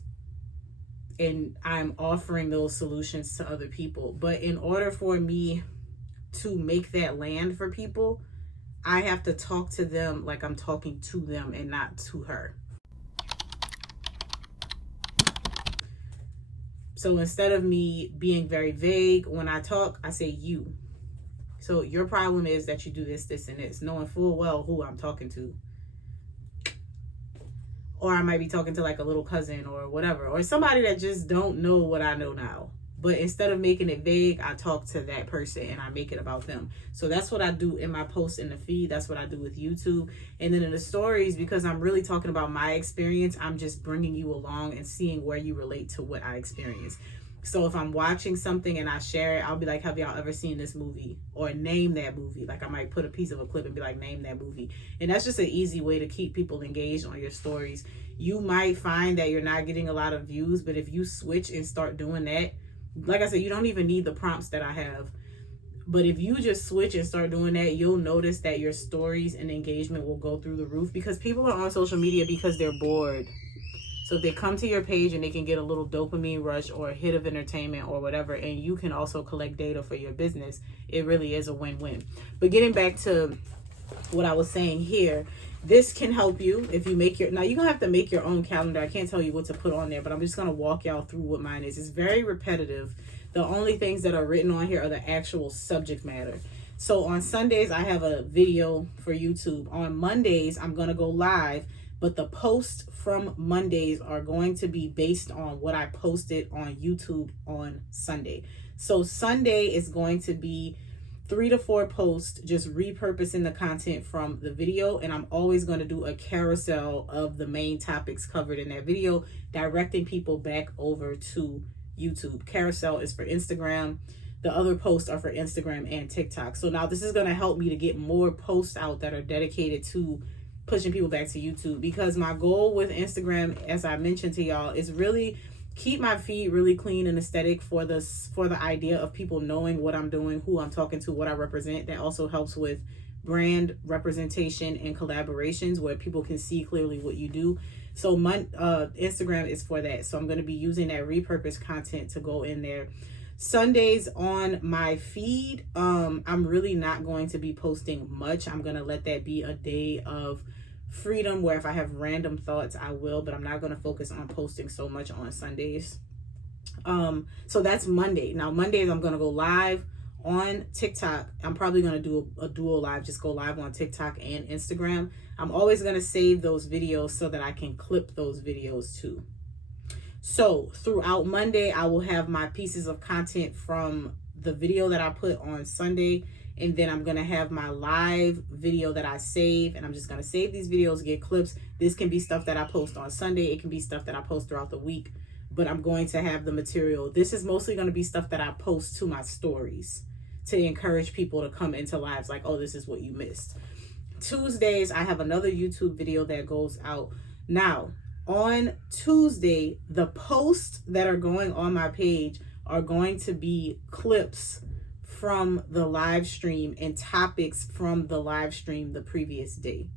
And I'm offering those solutions to other people. But in order for me to make that land for people, I have to talk to them like I'm talking to them and not to her. So instead of me being very vague when I talk, I say you. So your problem is that you do this, this, and this, knowing full well who I'm talking to. Or I might be talking to like a little cousin or whatever, or somebody that just don't know what I know now. but instead of making it vague, I talk to that person and I make it about them. So that's what I do in my posts in the feed. That's what I do with YouTube. And then in the stories, because I'm really talking about my experience, I'm just bringing you along and seeing where you relate to what I experienced. So if I'm watching something and I share it, I'll be like, have y'all ever seen this movie? Or name that movie. Like I might put a piece of a clip and be like, name that movie. And that's just an easy way to keep people engaged on your stories. You might find that you're not getting a lot of views, but if you switch and start doing that, like I said, you don't even need the prompts that I have. But if you just switch and start doing that, you'll notice that your stories and engagement will go through the roof, because people are on social media because they're bored. So if they come to your page and they can get a little dopamine rush or a hit of entertainment or whatever, and you can also collect data for your business, it really is a win-win. But getting back to what I was saying here, this can help you if you make your, now you're gonna have to make your own calendar. I can't tell you what to put on there, but I'm just gonna walk y'all through what mine is. It's very repetitive. The only things that are written on here are the actual subject matter. So on Sundays, I have a video for YouTube. On Mondays, I'm gonna go live, but the posts from Mondays are going to be based on what I posted on YouTube on Sunday. So Sunday is going to be 3 to 4 posts, just repurposing the content from the video. And I'm always going to do a carousel of the main topics covered in that video, directing people back over to YouTube. Carousel is for Instagram. The other posts are for Instagram and TikTok. So now this is going to help me to get more posts out that are dedicated to pushing people back to YouTube, because my goal with Instagram, as I mentioned to y'all, is really keep my feed really clean and aesthetic for the idea of people knowing what I'm doing, who I'm talking to, what I represent. That also helps with brand representation and collaborations where people can see clearly what you do. So my Instagram is for that. So I'm going to be using that repurposed content to go in there. Sundays on my feed, I'm really not going to be posting much. I'm going to let that be a day of freedom where if I have random thoughts, I will, but I'm not going to focus on posting so much on Sundays. So that's Monday. Now Mondays, I'm going to go live on TikTok. I'm probably going to do a dual live, just go live on TikTok and Instagram. I'm always going to save those videos so that I can clip those videos too. So throughout Monday, I will have my pieces of content from the video that I put on Sunday. And then I'm going to have my live video that I save. And I'm just going to save these videos, get clips. This can be stuff that I post on Sunday. It can be stuff that I post throughout the week. But I'm going to have the material. This is mostly going to be stuff that I post to my stories to encourage people to come into lives like, oh, this is what you missed. Tuesdays, I have another YouTube video that goes out. Now, on Tuesday, the posts that are going on my page are going to be clips from the live stream and topics from the live stream the previous day.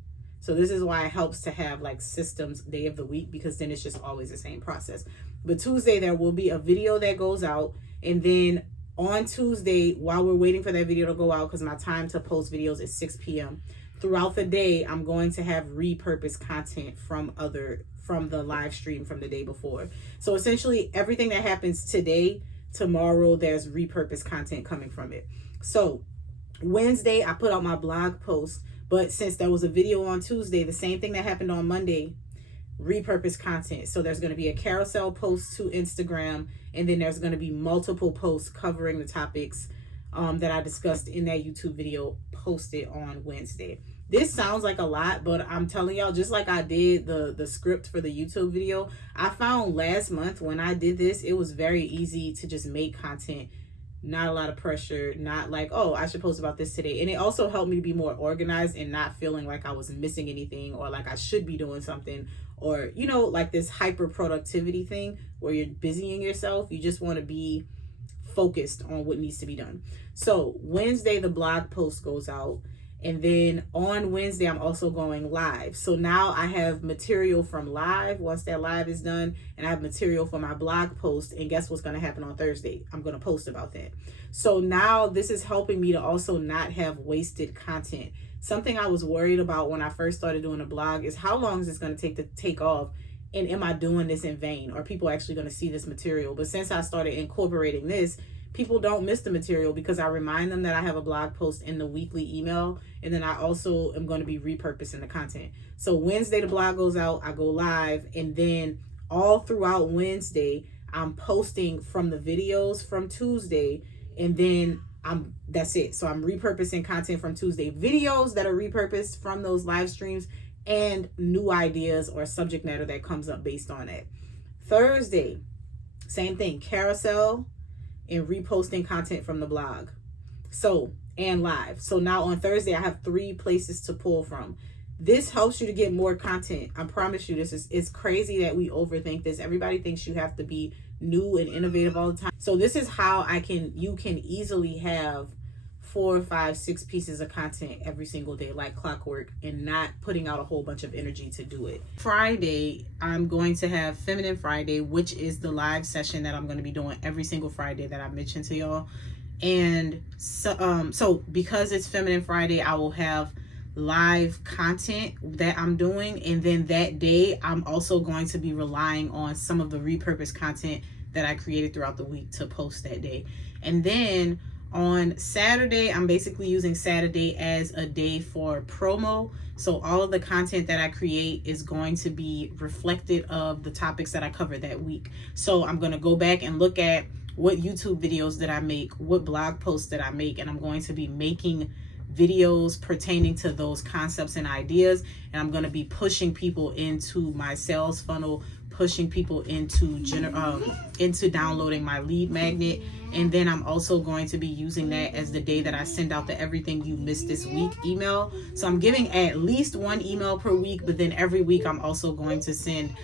So this is why it helps to have like systems day of the week, because then it's just always the same process. But Tuesday, there will be a video that goes out. And then on Tuesday, while we're waiting for that video to go out, because my time to post videos is 6 p.m. throughout the day, I'm going to have repurposed content from the live stream from the day before. So essentially everything that happens today, tomorrow, there's repurposed content coming from it. So Wednesday, I put out my blog post, but since there was a video on Tuesday, the same thing that happened on Monday, repurposed content. So there's going to be a carousel post to Instagram, and then there's going to be multiple posts covering the topics that I discussed in that YouTube video posted on Wednesday. This sounds like a lot, but I'm telling y'all, just like I did the script for the YouTube video, I found last month when I did this, it was very easy to just make content. Not a lot of pressure, not like, oh, I should post about this today. And it also helped me to be more organized and not feeling like I was missing anything or like I should be doing something, or, you know, like this hyper productivity thing where you're busying yourself. You just want to be focused on what needs to be done. So Wednesday, the blog post goes out. And then on Wednesday, I'm also going live. So now I have material from live once that live is done, and I have material for my blog post. And guess what's going to happen on Thursday? I'm going to post about that. So now this is helping me to also not have wasted content. Something I was worried about when I first started doing a blog is how long is this going to take to take off? And am I doing this in vain? Are people actually going to see this material? But since I started incorporating this, people don't miss the material because I remind them that I have a blog post in the weekly email. And then I also am going to be repurposing the content. So Wednesday, the blog goes out, I go live. And then all throughout Wednesday, I'm posting from the videos from Tuesday, and then that's it. So I'm repurposing content from Tuesday, videos that are repurposed from those live streams, and new ideas or subject matter that comes up based on it. Thursday, same thing, carousel and reposting content from the blog. So, and live. So now on Thursday, I have 3 places to pull from. This helps you to get more content. I promise you, it's crazy that we overthink this. Everybody thinks you have to be new and innovative all the time. So this is how you can easily have 4, 5, 6 pieces of content every single day, like clockwork, and not putting out a whole bunch of energy to do it. Friday, I'm going to have Feminine Friday, which is the live session that I'm going to be doing every single Friday that I mentioned to y'all. And so because it's Feminine Friday, I will have live content that I'm doing, and then that day I'm also going to be relying on some of the repurposed content that I created throughout the week to post that day. And then on Saturday, I'm basically using Saturday as a day for promo. So all of the content that I create is going to be reflected of the topics that I covered that week. So I'm going to go back and look at what YouTube videos did I make, what blog posts did I make, and I'm going to be making videos pertaining to those concepts and ideas. And I'm going to be pushing people into my sales funnel, pushing people into downloading my lead magnet. And then I'm also going to be using that as the day that I send out the everything you missed this week email. So I'm giving at least 1 email per week, but then every week I'm also going to send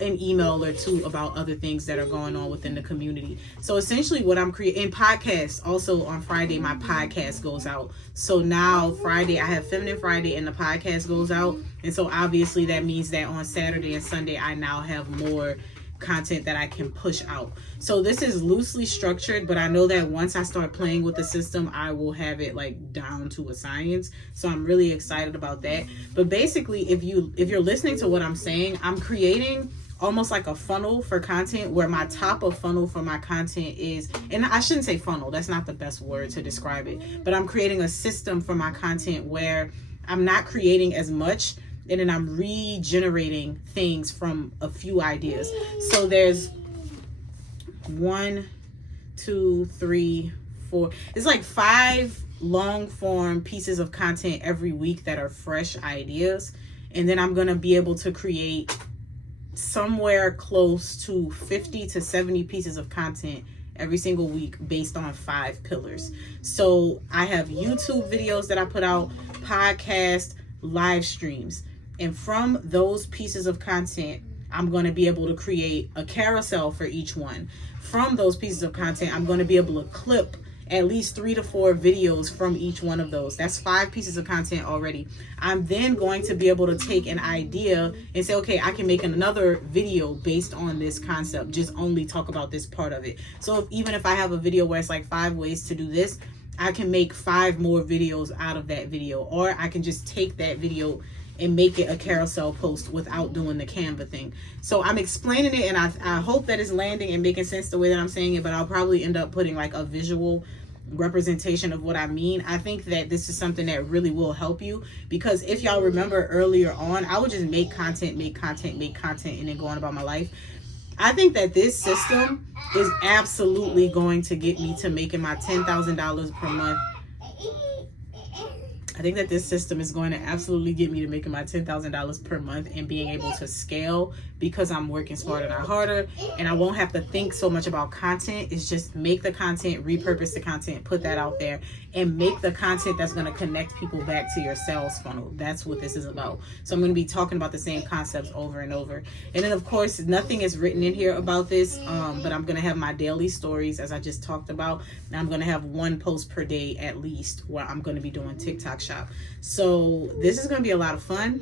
an email or 2 about other things that are going on within the community. So essentially what I'm creating, podcasts, also on Friday my podcast goes out. So now Friday I have Feminine Friday and the podcast goes out, and so obviously that means that on Saturday and Sunday I now have more content that I can push out. So this is loosely structured, but I know that once I start playing with the system, I will have it like down to a science. So I'm really excited about that. But basically, if you're listening to what I'm saying, I'm creating almost like a funnel for content, where my top of funnel for my content is, and I shouldn't say funnel, that's not the best word to describe it, but I'm creating a system for my content where I'm not creating as much, and then I'm regenerating things from a few ideas. So there's 1, 2, 3, 4, it's like 5 long form pieces of content every week that are fresh ideas. And then I'm gonna be able to create somewhere close to 50 to 70 pieces of content every single week based on 5 pillars. So I have YouTube videos that I put out, podcast, live streams, and from those pieces of content I'm going to be able to create a carousel for each one. From those pieces of content I'm going to be able to clip at least 3 to 4 videos from each one of those. That's 5 pieces of content already. I'm then going to be able to take an idea and say, okay, I can make another video based on this concept, just only talk about this part of it. So even if I have a video where it's like 5 ways to do this, I can make 5 more videos out of that video, or I can just take that video and make it a carousel post without doing the Canva thing. So I'm explaining it, and I hope that it's landing and making sense the way that I'm saying it, but I'll probably end up putting like a visual representation of what I mean. I think that this is something that really will help you, because if y'all remember earlier on, I would just make content, and then go on about my life. I think that this system is absolutely going to get me to making my $10,000 per month. I think that this system is going to absolutely get me to making my $10,000 per month and being able to scale, because I'm working smarter, not harder, and I won't have to think so much about content. It's just make the content, repurpose the content, put that out there, and make the content that's going to connect people back to your sales funnel. That's what this is about. So I'm going to be talking about the same concepts over and over. And then of course, nothing is written in here about this, but I'm going to have my daily stories, as I just talked about. And I'm going to have 1 post per day at least, where I'm going to be doing TikTok shop. So this is going to be a lot of fun.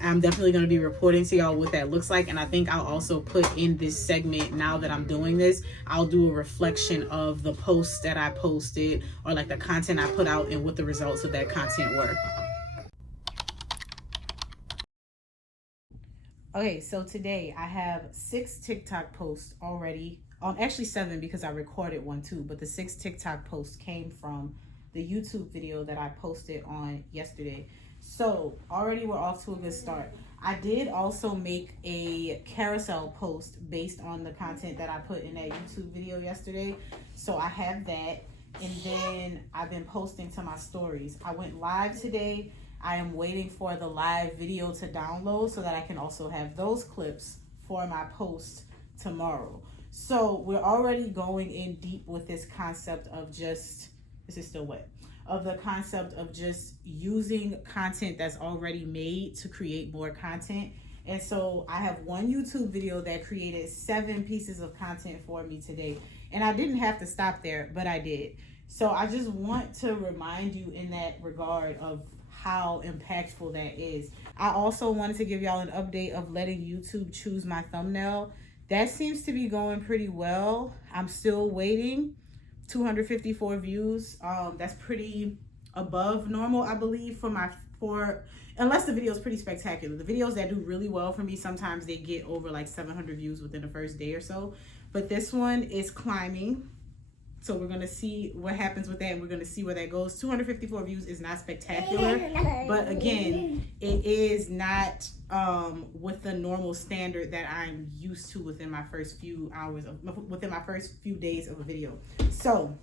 I'm definitely going to be reporting to y'all what that looks like. And I think I'll also put in this segment, now that I'm doing this, I'll do a reflection of the posts that I posted, or like the content I put out, and what the results of that content were. Okay, so today I have 6 TikTok posts already. Actually 7, because I recorded one too, but the 6 TikTok posts came from the YouTube video that I posted on yesterday. So already we're off to a good start. I did also make a carousel post based on the content that I put in that YouTube video yesterday. So I have that. And then I've been posting to my stories. I went live today. I am waiting for the live video to download so that I can also have those clips for my post tomorrow. So we're already going in deep with this concept of just, this is still wet, of the concept of just using content that's already made to create more content. And so I have one YouTube video that created 7 pieces of content for me today. And I didn't have to stop there, but I did. So I just want to remind you in that regard of how impactful that is. I also wanted to give y'all an update of letting YouTube choose my thumbnail. That seems to be going pretty well. I'm still waiting. 254 views. That's pretty above normal, I believe, for unless the video is pretty spectacular. The videos that do really well for me, sometimes they get over like 700 views within the first day or so. But this one is climbing. So we're going to see what happens with that, and we're going to see where that goes. 254 views is not spectacular, but again, it is not with the normal standard that I'm used to within my first few hours within my first few days of a video. So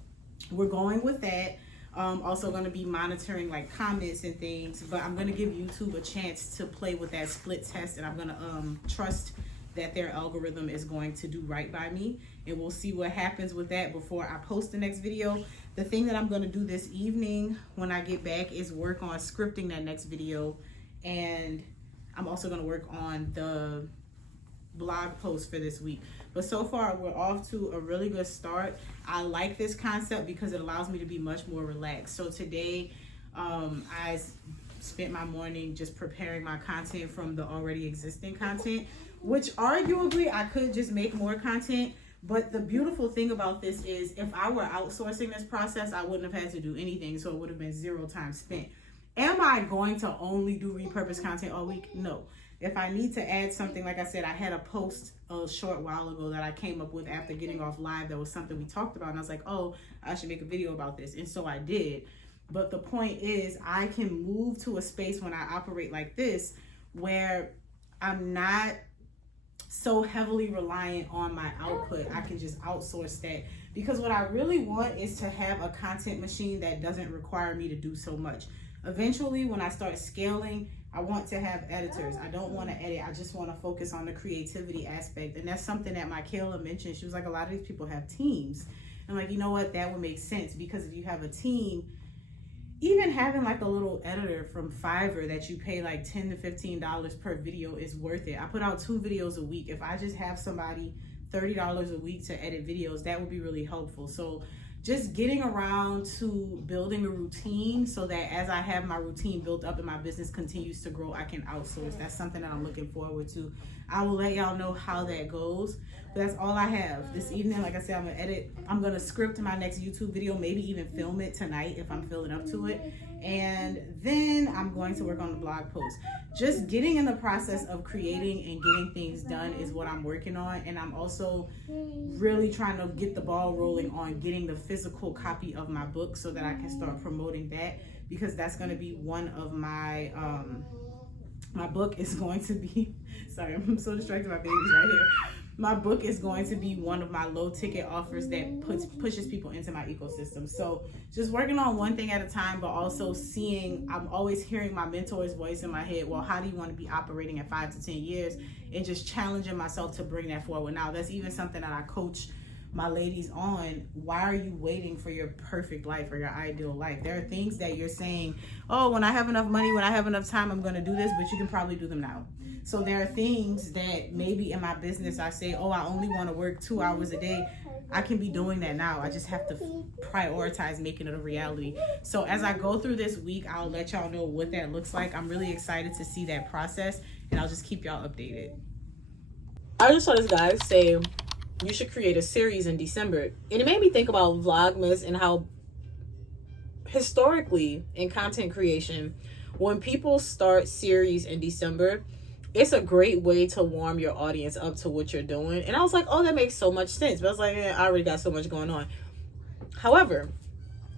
we're going with that. Also going to be monitoring like comments and things, but I'm going to give YouTube a chance to play with that split test, and I'm going to trust that their algorithm is going to do right by me, and we'll see what happens with that before I post the next video. The thing that I'm going to do this evening when I get back is work on scripting that next video, and I'm also going to work on the blog post for this week. But so far we're off to a really good start. I like this concept because it allows me to be much more relaxed. So today I spent my morning just preparing my content from the already existing content, which arguably I could just make more content. But the beautiful thing about this is if I were outsourcing this process, I wouldn't have had to do anything. So it would have been 0 time spent. Am I going to only do repurposed content all week? No. If I need to add something, like I said, I had a post a short while ago that I came up with after getting off live. That was something we talked about. And I was like, oh, I should make a video about this. And so I did. But the point is, I can move to a space when I operate like this where I'm not so heavily reliant on my output. I can just outsource that, because what I really want is to have a content machine that doesn't require me to do so much. Eventually, when I start scaling, I want to have editors. I don't want to edit. I just want to focus on the creativity aspect. And that's something that my Calum mentioned. She was like, a lot of these people have teams. And like, you know what? That would make sense, because if you have a team, even having like a little editor from Fiverr that you pay like $10 to $15 per video is worth it. I put out 2 videos a week. If I just have somebody $30 a week to edit videos, that would be really helpful. So just getting around to building a routine so that as I have my routine built up and my business continues to grow, I can outsource. That's something that I'm looking forward to. I will let y'all know how that goes. But that's all I have this evening. Like I said, I'm gonna edit. I'm gonna script my next YouTube video, maybe even film it tonight if I'm feeling up to it. And then I'm going to work on the blog post. Just getting in the process of creating and getting things done is what I'm working on. And I'm also really trying to get the ball rolling on getting the physical copy of my book so that I can start promoting that, because that's going to be one of my my book is going to be, sorry, I'm so distracted by babies right here. My book is going to be one of my low ticket offers that pushes people into my ecosystem. So just working on one thing at a time, but also seeing, I'm always hearing my mentor's voice in my head. Well, how do you want to be operating in 5 to 10 years? And just challenging myself to bring that forward. Now, that's even something that I coach my ladies on. Why are you waiting for your perfect life or your ideal life? There are things that you're saying, oh, when I have enough money, when I have enough time, I'm going to do this, but you can probably do them now. So there are things that maybe in my business I say, oh, I only want to work 2 hours a day. I can be doing that now. I just have to prioritize making it a reality. So as I go through this week, I'll let y'all know what that looks like. I'm really excited to see that process, and I'll just keep y'all updated. I just saw this guy say you should create a series in December, and it made me think about Vlogmas and how historically in content creation, when people start series in December, it's a great way to warm your audience up to what you're doing. And I was like, oh, that makes so much sense. But I was like, I already got so much going on. However,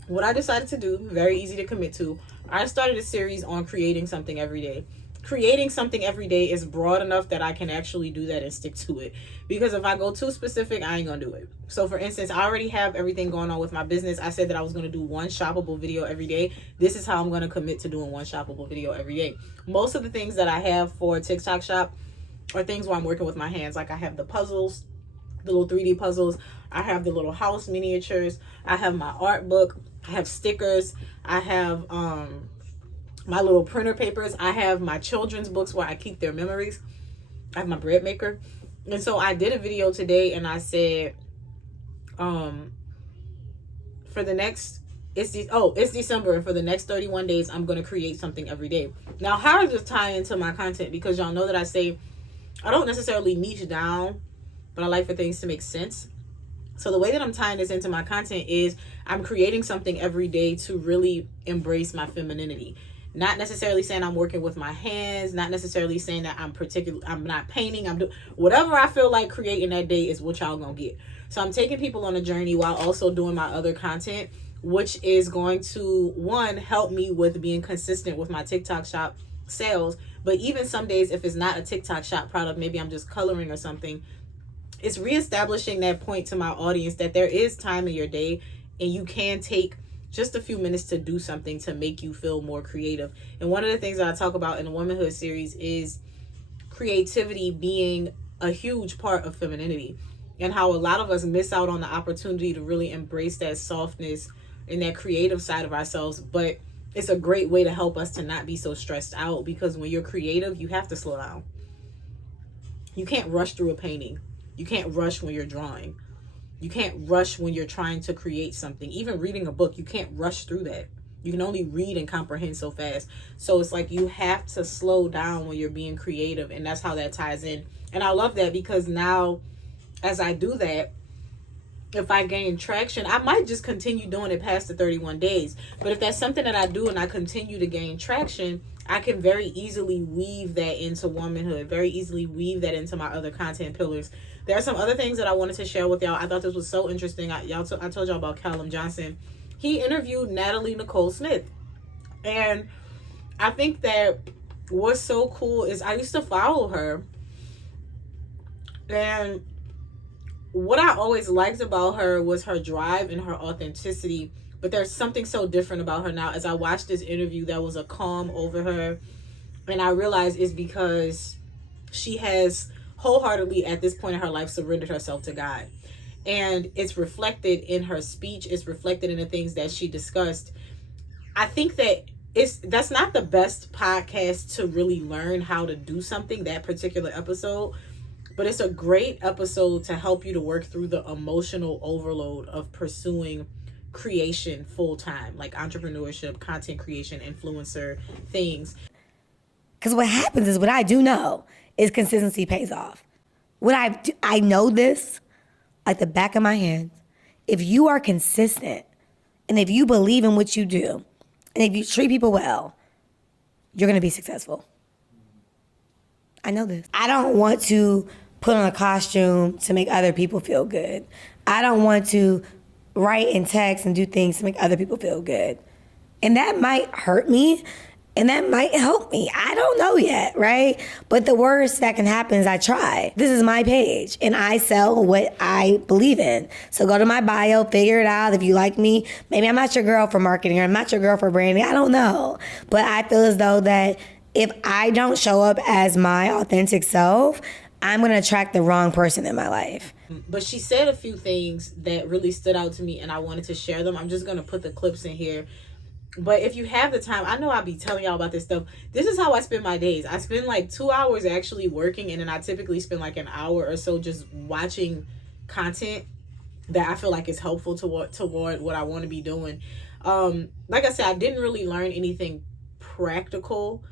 what I decided to do, very easy to commit to, I started a series on creating something every day. creating something every day is broad enough that I can actually do that and stick to it. Because if I go too specific, I ain't gonna do it. So for instance, I already have everything going on with my business. I said that I was gonna do one shoppable video every day. This is how I'm gonna commit to doing one shoppable video every day. Most of the things that I have for TikTok shop are things where I'm working with my hands. Like I have the puzzles, the little 3D puzzles. I have the little house miniatures. I have my art book. I have stickers. I have my little printer papers. I have my children's books where I keep their memories. I have my bread maker. And so I did a video today and I said, for the next, it's December, and for the next 31 days, I'm going to create something every day. Now, how does this tie into my content? Because y'all know that I say, I don't necessarily niche down, but I like for things to make sense. So the way that I'm tying this into my content is I'm creating something every day to really embrace my femininity. Not necessarily saying I'm working with my hands, not necessarily saying that I'm not painting, I'm doing whatever I feel like creating that day is what y'all gonna get. So I'm taking people on a journey while also doing my other content, which is going to, one, help me with being consistent with my TikTok shop sales. But even some days, if it's not a TikTok shop product, maybe I'm just coloring or something, it's reestablishing that point to my audience that there is time in your day and you can take just a few minutes to do something to make you feel more creative. And one of the things that I talk about in the Womanhood series is creativity being a huge part of femininity, and how a lot of us miss out on the opportunity to really embrace that softness and that creative side of ourselves. But it's a great way to help us to not be so stressed out, because when you're creative, you have to slow down. You can't rush through a painting. You can't rush when you're drawing. You can't rush when you're trying to create something. Even reading a book, you can't rush through that. You can only read and comprehend so fast. So it's like you have to slow down when you're being creative, and that's how that ties in. And I love that, because now as I do that, if I gain traction, I might just continue doing it past the 31 days. But if that's something that I do and I continue to gain traction, I can very easily weave that into womanhood, very easily weave that into my other content pillars. There are some other things that I wanted to share with y'all. I thought this was so interesting. I told y'all about Calum Johnson. He interviewed Natalie Nicole Smith. And I think that what's so cool is I used to follow her. And what I always liked about her was her drive and her authenticity. But there's something so different about her now. As I watched this interview, there was a calm over her. And I realized it's because she has wholeheartedly at this point in her life surrendered herself to God. And it's reflected in her speech. It's reflected in the things that she discussed. I think that that's not the best podcast to really learn how to do something, that particular episode. But it's a great episode to help you to work through the emotional overload of pursuing creation full time, like entrepreneurship, content creation, influencer things. Because what happens is, what I do know is consistency pays off. I know this like the back of my hand. If you are consistent, and if you believe in what you do, and if you treat people well, you're gonna be successful. I know this. I don't want to put on a costume to make other people feel good. I don't want to write and text and do things to make other people feel good. And that might hurt me, and that might help me. I don't know yet, right? But the worst that can happen is I try. This is my page, and I sell what I believe in. So go to my bio, figure it out. If you like me, maybe I'm not your girl for marketing, or I'm not your girl for branding. I don't know. But I feel as though that if I don't show up as my authentic self, I'm gonna attract the wrong person in my life. But she said a few things that really stood out to me, and I wanted to share them. I'm just gonna put the clips in here. But if you have the time, I know I'll be telling y'all about this stuff. This is how I spend my days. I spend like 2 hours actually working, and then I typically spend like an hour or so just watching content that I feel like is helpful toward what I want to be doing. Like I said, I didn't really learn anything practical.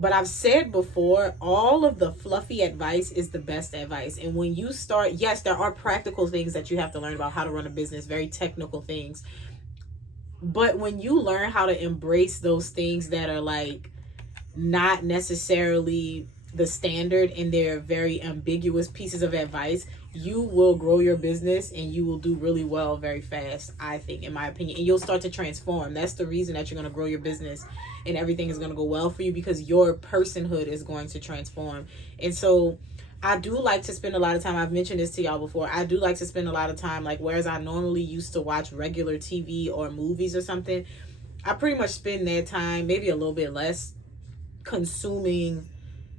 But I've said before, all of the fluffy advice is the best advice. And when you start, yes, there are practical things that you have to learn about how to run a business, very technical things. But when you learn how to embrace those things that are like not necessarily the standard and they're very ambiguous pieces of advice, you will grow your business and you will do really well very fast, I think, in my opinion. And you'll start to transform. That's the reason that you're going to grow your business and everything is going to go well for you, because your personhood is going to transform. And so I do like to spend a lot of time, I've mentioned this to y'all before, I do like to spend a lot of time, like, whereas I normally used to watch regular TV or movies or something, I pretty much spend that time, maybe a little bit less, consuming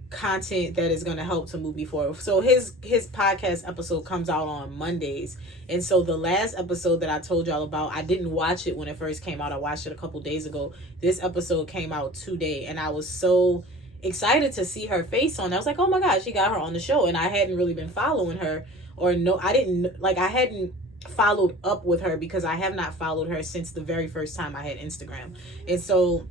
content that is going to help to move me forward. So his podcast episode comes out on Mondays, and so the last episode that I told y'all about, I didn't watch it when it first came out. I watched it a couple days ago. This episode came out today, and I was so excited to see her face on. I was like, oh my gosh, she got her on the show. And I hadn't really been following her, or I hadn't followed up with her, because I have not followed her since the very first time I had Instagram. And so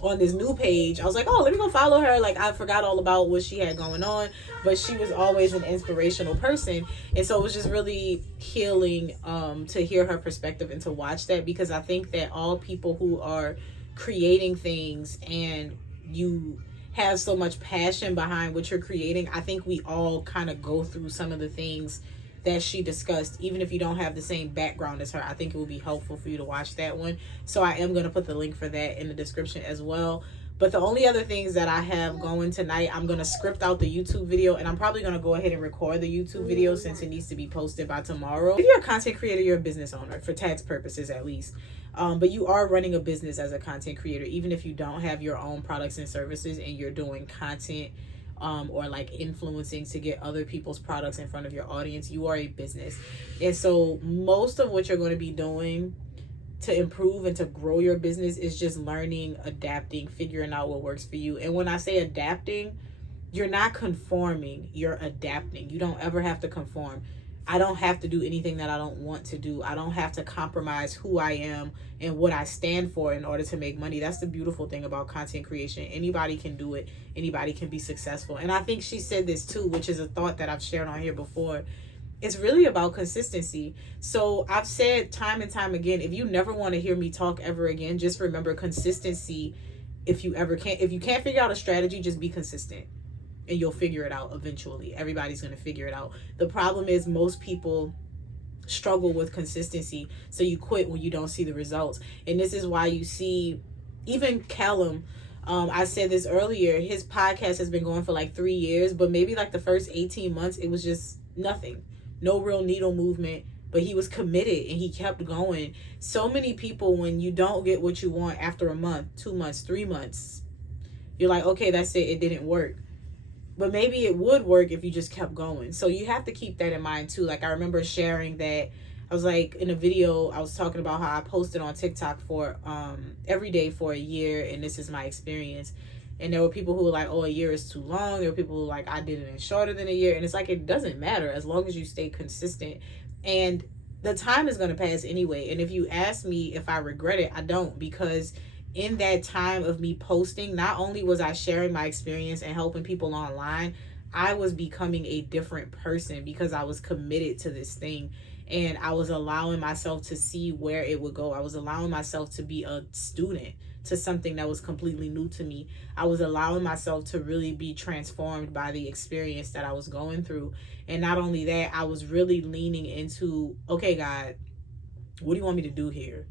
on this new page, I was like, oh, let me go follow her. Like, I forgot all about what she had going on, but she was always an inspirational person. And so it was just really healing to hear her perspective and to watch that, because I think that all people who are creating things and you have so much passion behind what you're creating, I think we all kind of go through some of the things that she discussed. Even if you don't have the same background as her, I think it will be helpful for you to watch that one. So I am going to put the link for that in the description as well. But the only other things that I have going tonight, I'm going to script out the YouTube video, and I'm probably going to go ahead and record the YouTube video since it needs to be posted by tomorrow. If you're a content creator, you're a business owner, for tax purposes at least. But you are running a business as a content creator, even if you don't have your own products and services and you're doing content or like influencing to get other people's products in front of your audience. You are a business. And so most of what you're going to be doing to improve and to grow your business is just learning, adapting, figuring out what works for you. And when I say adapting, you're not conforming, you're adapting. You don't ever have to conform. I don't have to do anything that I don't want to do. I don't have to compromise who I am and what I stand for in order to make money. That's the beautiful thing about content creation. Anybody can do it. Anybody can be successful. And I think she said this too, which is a thought that I've shared on here before. It's really about consistency. So I've said time and time again, if you never want to hear me talk ever again, just remember consistency. If you can't figure out a strategy, just be consistent. And you'll figure it out eventually. Everybody's going to figure it out. The problem is most people struggle with consistency. So you quit when you don't see the results. And this is why you see even Calum, I said this earlier, his podcast has been going for like 3 years, but maybe like the first 18 months, it was just nothing. No real needle movement, but he was committed and he kept going. So many people, when you don't get what you want after a month, 2 months, 3 months, you're like, okay, that's it. It didn't work. But maybe it would work if you just kept going. So you have to keep that in mind too. Like I remember sharing that, I was like in a video, I was talking about how I posted on TikTok for every day for a year, and this is my experience. And there were people who were like, oh, a year is too long. There were people who were like, I did it in shorter than a year. And it's like, it doesn't matter as long as you stay consistent. And the time is going to pass anyway. And if you ask me if I regret it, I don't, because in that time of me posting, not only was I sharing my experience and helping people online, I was becoming a different person because I was committed to this thing. And I was allowing myself to see where it would go. I was allowing myself to be a student to something that was completely new to me. I was allowing myself to really be transformed by the experience that I was going through. And not only that, I was really leaning into, okay, God, what do you want me to do here?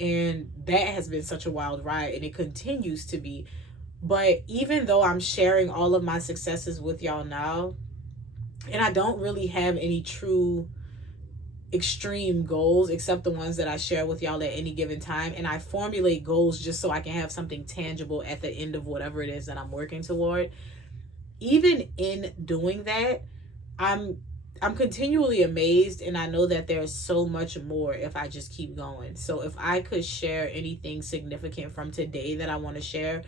And that has been such a wild ride, and it continues to be. But even though I'm sharing all of my successes with y'all now, and I don't really have any true extreme goals except the ones that I share with y'all at any given time, and I formulate goals just so I can have something tangible at the end of whatever it is that I'm working toward. Even in doing that, I'm continually amazed, and I know that there's so much more if I just keep going. So if I could share anything significant from today that I want to share,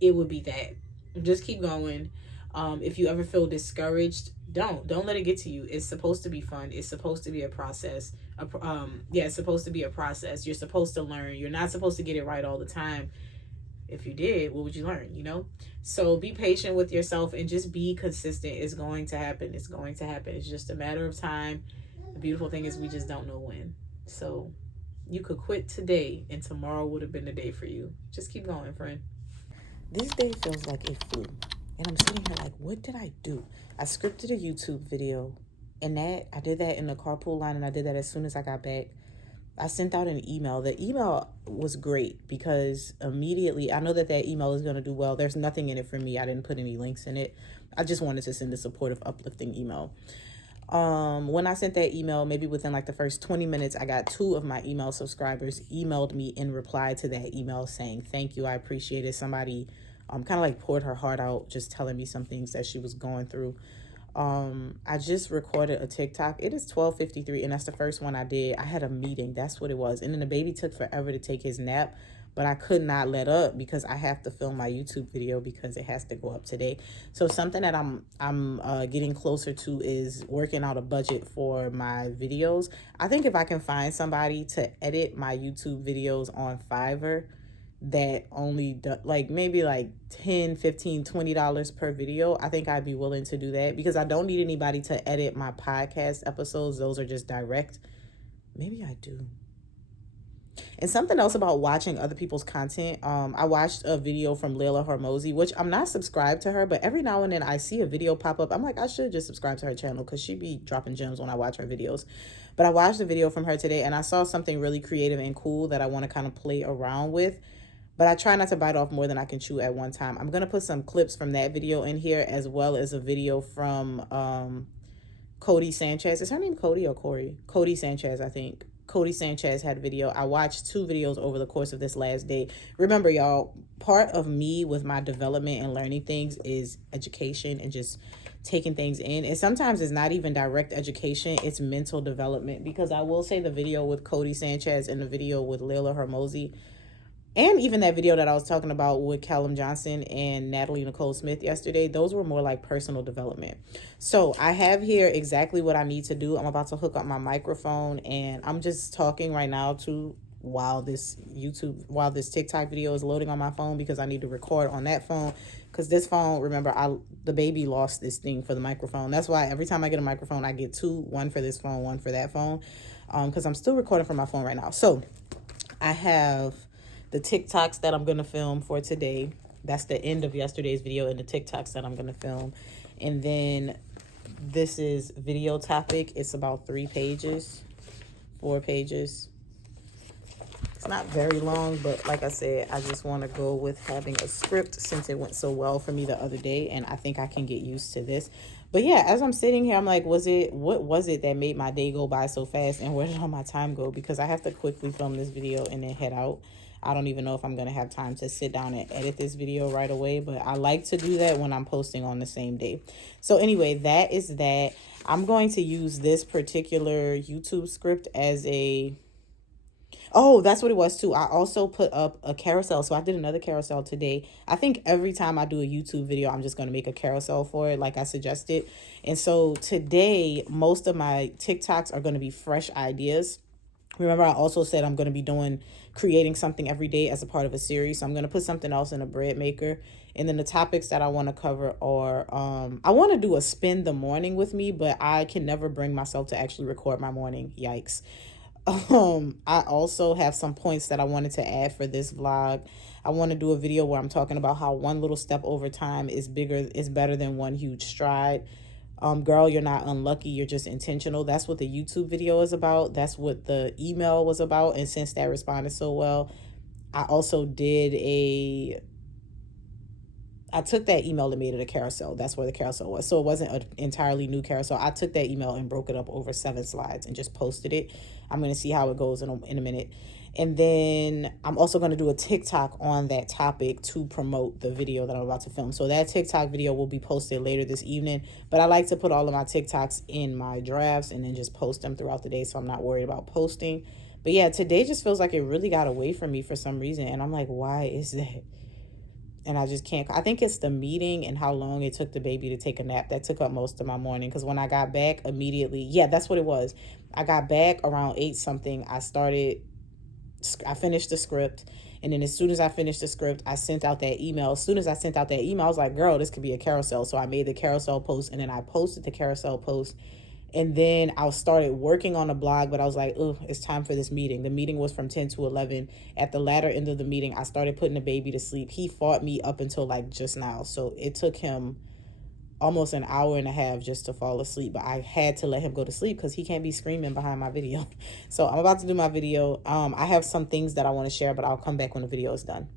it would be that. Just keep going. If you ever feel discouraged, don't let it get to you. It's supposed to be fun. It's supposed to be a process. It's supposed to be a process. You're supposed to learn. You're not supposed to get it right all the time. If you did, what would you learn, you know? So be patient with yourself and just be consistent. It's going to happen. It's going to happen. It's just a matter of time. The beautiful thing is we just don't know when. So you could quit today and tomorrow would have been the day for you. Just keep going, friend. This day feels like a flu, and I'm sitting what did I do? I scripted a YouTube video, and I did that in the carpool line, and I did that as soon as I got back. I sent out an email. The email was great because immediately, I know that email is going to do well. There's nothing in it for me. I didn't put any links in it. I just wanted to send a supportive, uplifting email. When I sent that email, maybe within like the first 20 minutes, I got 2 of my email subscribers emailed me in reply to that email saying, thank you, I appreciate it. Somebody kind of like poured her heart out, just telling me some things that she was going through. I just recorded a TikTok. It is 12:53, and that's the first one I did. I had a meeting. That's what it was. And then the baby took forever to take his nap, but I could not let up because I have to film my YouTube video because it has to go up today. So something that I'm getting closer to is working out a budget for my videos. I think if I can find somebody to edit my YouTube videos on Fiverr that only like maybe like $10, $15, $20 per video, I think I'd be willing to do that because I don't need anybody to edit my podcast episodes. Those are just direct. Maybe I do. And something else about watching other people's content. I watched a video from Leila Hormozi, which I'm not subscribed to her, but every now and then I see a video pop up. I'm like, I should just subscribe to her channel because she be dropping gems when I watch her videos. But I watched a video from her today and I saw something really creative and cool that I want to kind of play around with. But I try not to bite off more than I can chew at one time. I'm going to put some clips from that video in here as well as a video from Codie Sanchez. Is her name Codie or Corey? Codie Sanchez, I think. Codie Sanchez had a video. I watched 2 videos over the course of this last day. Remember, y'all, part of me with my development and learning things is education and just taking things in. And sometimes it's not even direct education. It's mental development. Because I will say the video with Codie Sanchez and the video with Leila Hormozi, and even that video that I was talking about with Calum Johnson and Natalie Nicole Smith yesterday, those were more like personal development. So I have here exactly what I need to do. I'm about to hook up my microphone and I'm just talking right now while this TikTok video is loading on my phone because I need to record on that phone. Because this phone, remember, the baby lost this thing for the microphone. That's why every time I get a microphone, I get 2, one for this phone, one for that phone. Because I'm still recording from my phone right now. So I have the TikToks that I'm going to film for today. That's the end of yesterday's video and the TikToks that I'm going to film. And then this is video topic. It's about 4 pages. It's not very long, but like I said, I just want to go with having a script since it went so well for me the other day. And I think I can get used to this. But yeah, as I'm sitting here, I'm like, what was it that made my day go by so fast? And where did all my time go? Because I have to quickly film this video and then head out. I don't even know if I'm going to have time to sit down and edit this video right away, but I like to do that when I'm posting on the same day. So anyway, that is that. I'm going to use this particular YouTube script as that's what it was too. I also put up a carousel. So I did another carousel today. I think every time I do a YouTube video, I'm just going to make a carousel for it like I suggested. And so today, most of my TikToks are going to be fresh ideas. Remember, I also said I'm going to be creating something every day as a part of a series. So I'm going to put something else in a bread maker. And then the topics that I want to cover are, I want to do a spend the morning with me, but I can never bring myself to actually record my morning. Yikes. I also have some points that I wanted to add for this vlog. I want to do a video where I'm talking about how one little step over time is better than one huge stride. Girl, you're not unlucky, you're just intentional. That's what the YouTube video is about. That's what the email was about. And since that responded so well, I also I took that email and made it a carousel. That's where the carousel was. So it wasn't an entirely new carousel. I took that email and broke it up over 7 slides and just posted it. I'm going to see how it goes in a minute. And then I'm also going to do a TikTok on that topic to promote the video that I'm about to film. So that TikTok video will be posted later this evening. But I like to put all of my TikToks in my drafts and then just post them throughout the day, so I'm not worried about posting. But yeah, today just feels like it really got away from me for some reason. And I'm like, why is that? And I just can't. I think it's the meeting and how long it took the baby to take a nap that took up most of my morning. Because when I got back immediately, yeah, that's what it was. I got back around 8 something. I finished the script. And then as soon as I finished the script, I sent out that email. As soon as I sent out that email, I was like, girl, this could be a carousel. So I made the carousel post and then I posted the carousel post. And then I started working on a blog, but I was like, oh, it's time for this meeting. The meeting was from 10 to 11. At the latter end of the meeting, I started putting the baby to sleep. He fought me up until like just now. So it took him almost an hour and a half just to fall asleep, but I had to let him go to sleep because he can't be screaming behind my video. So I'm about to do my video. I have some things that I want to share, but I'll come back when the video is done.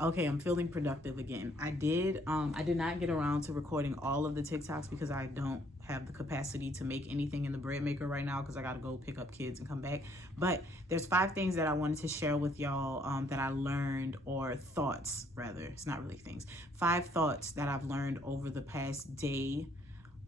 Okay, I'm feeling productive again. I did not get around to recording all of the TikToks because I don't have the capacity to make anything in the bread maker right now because I got to go pick up kids and come back. But there's 5 things that I wanted to share with y'all that I learned, or thoughts rather. It's not really things. 5 thoughts that I've learned over the past day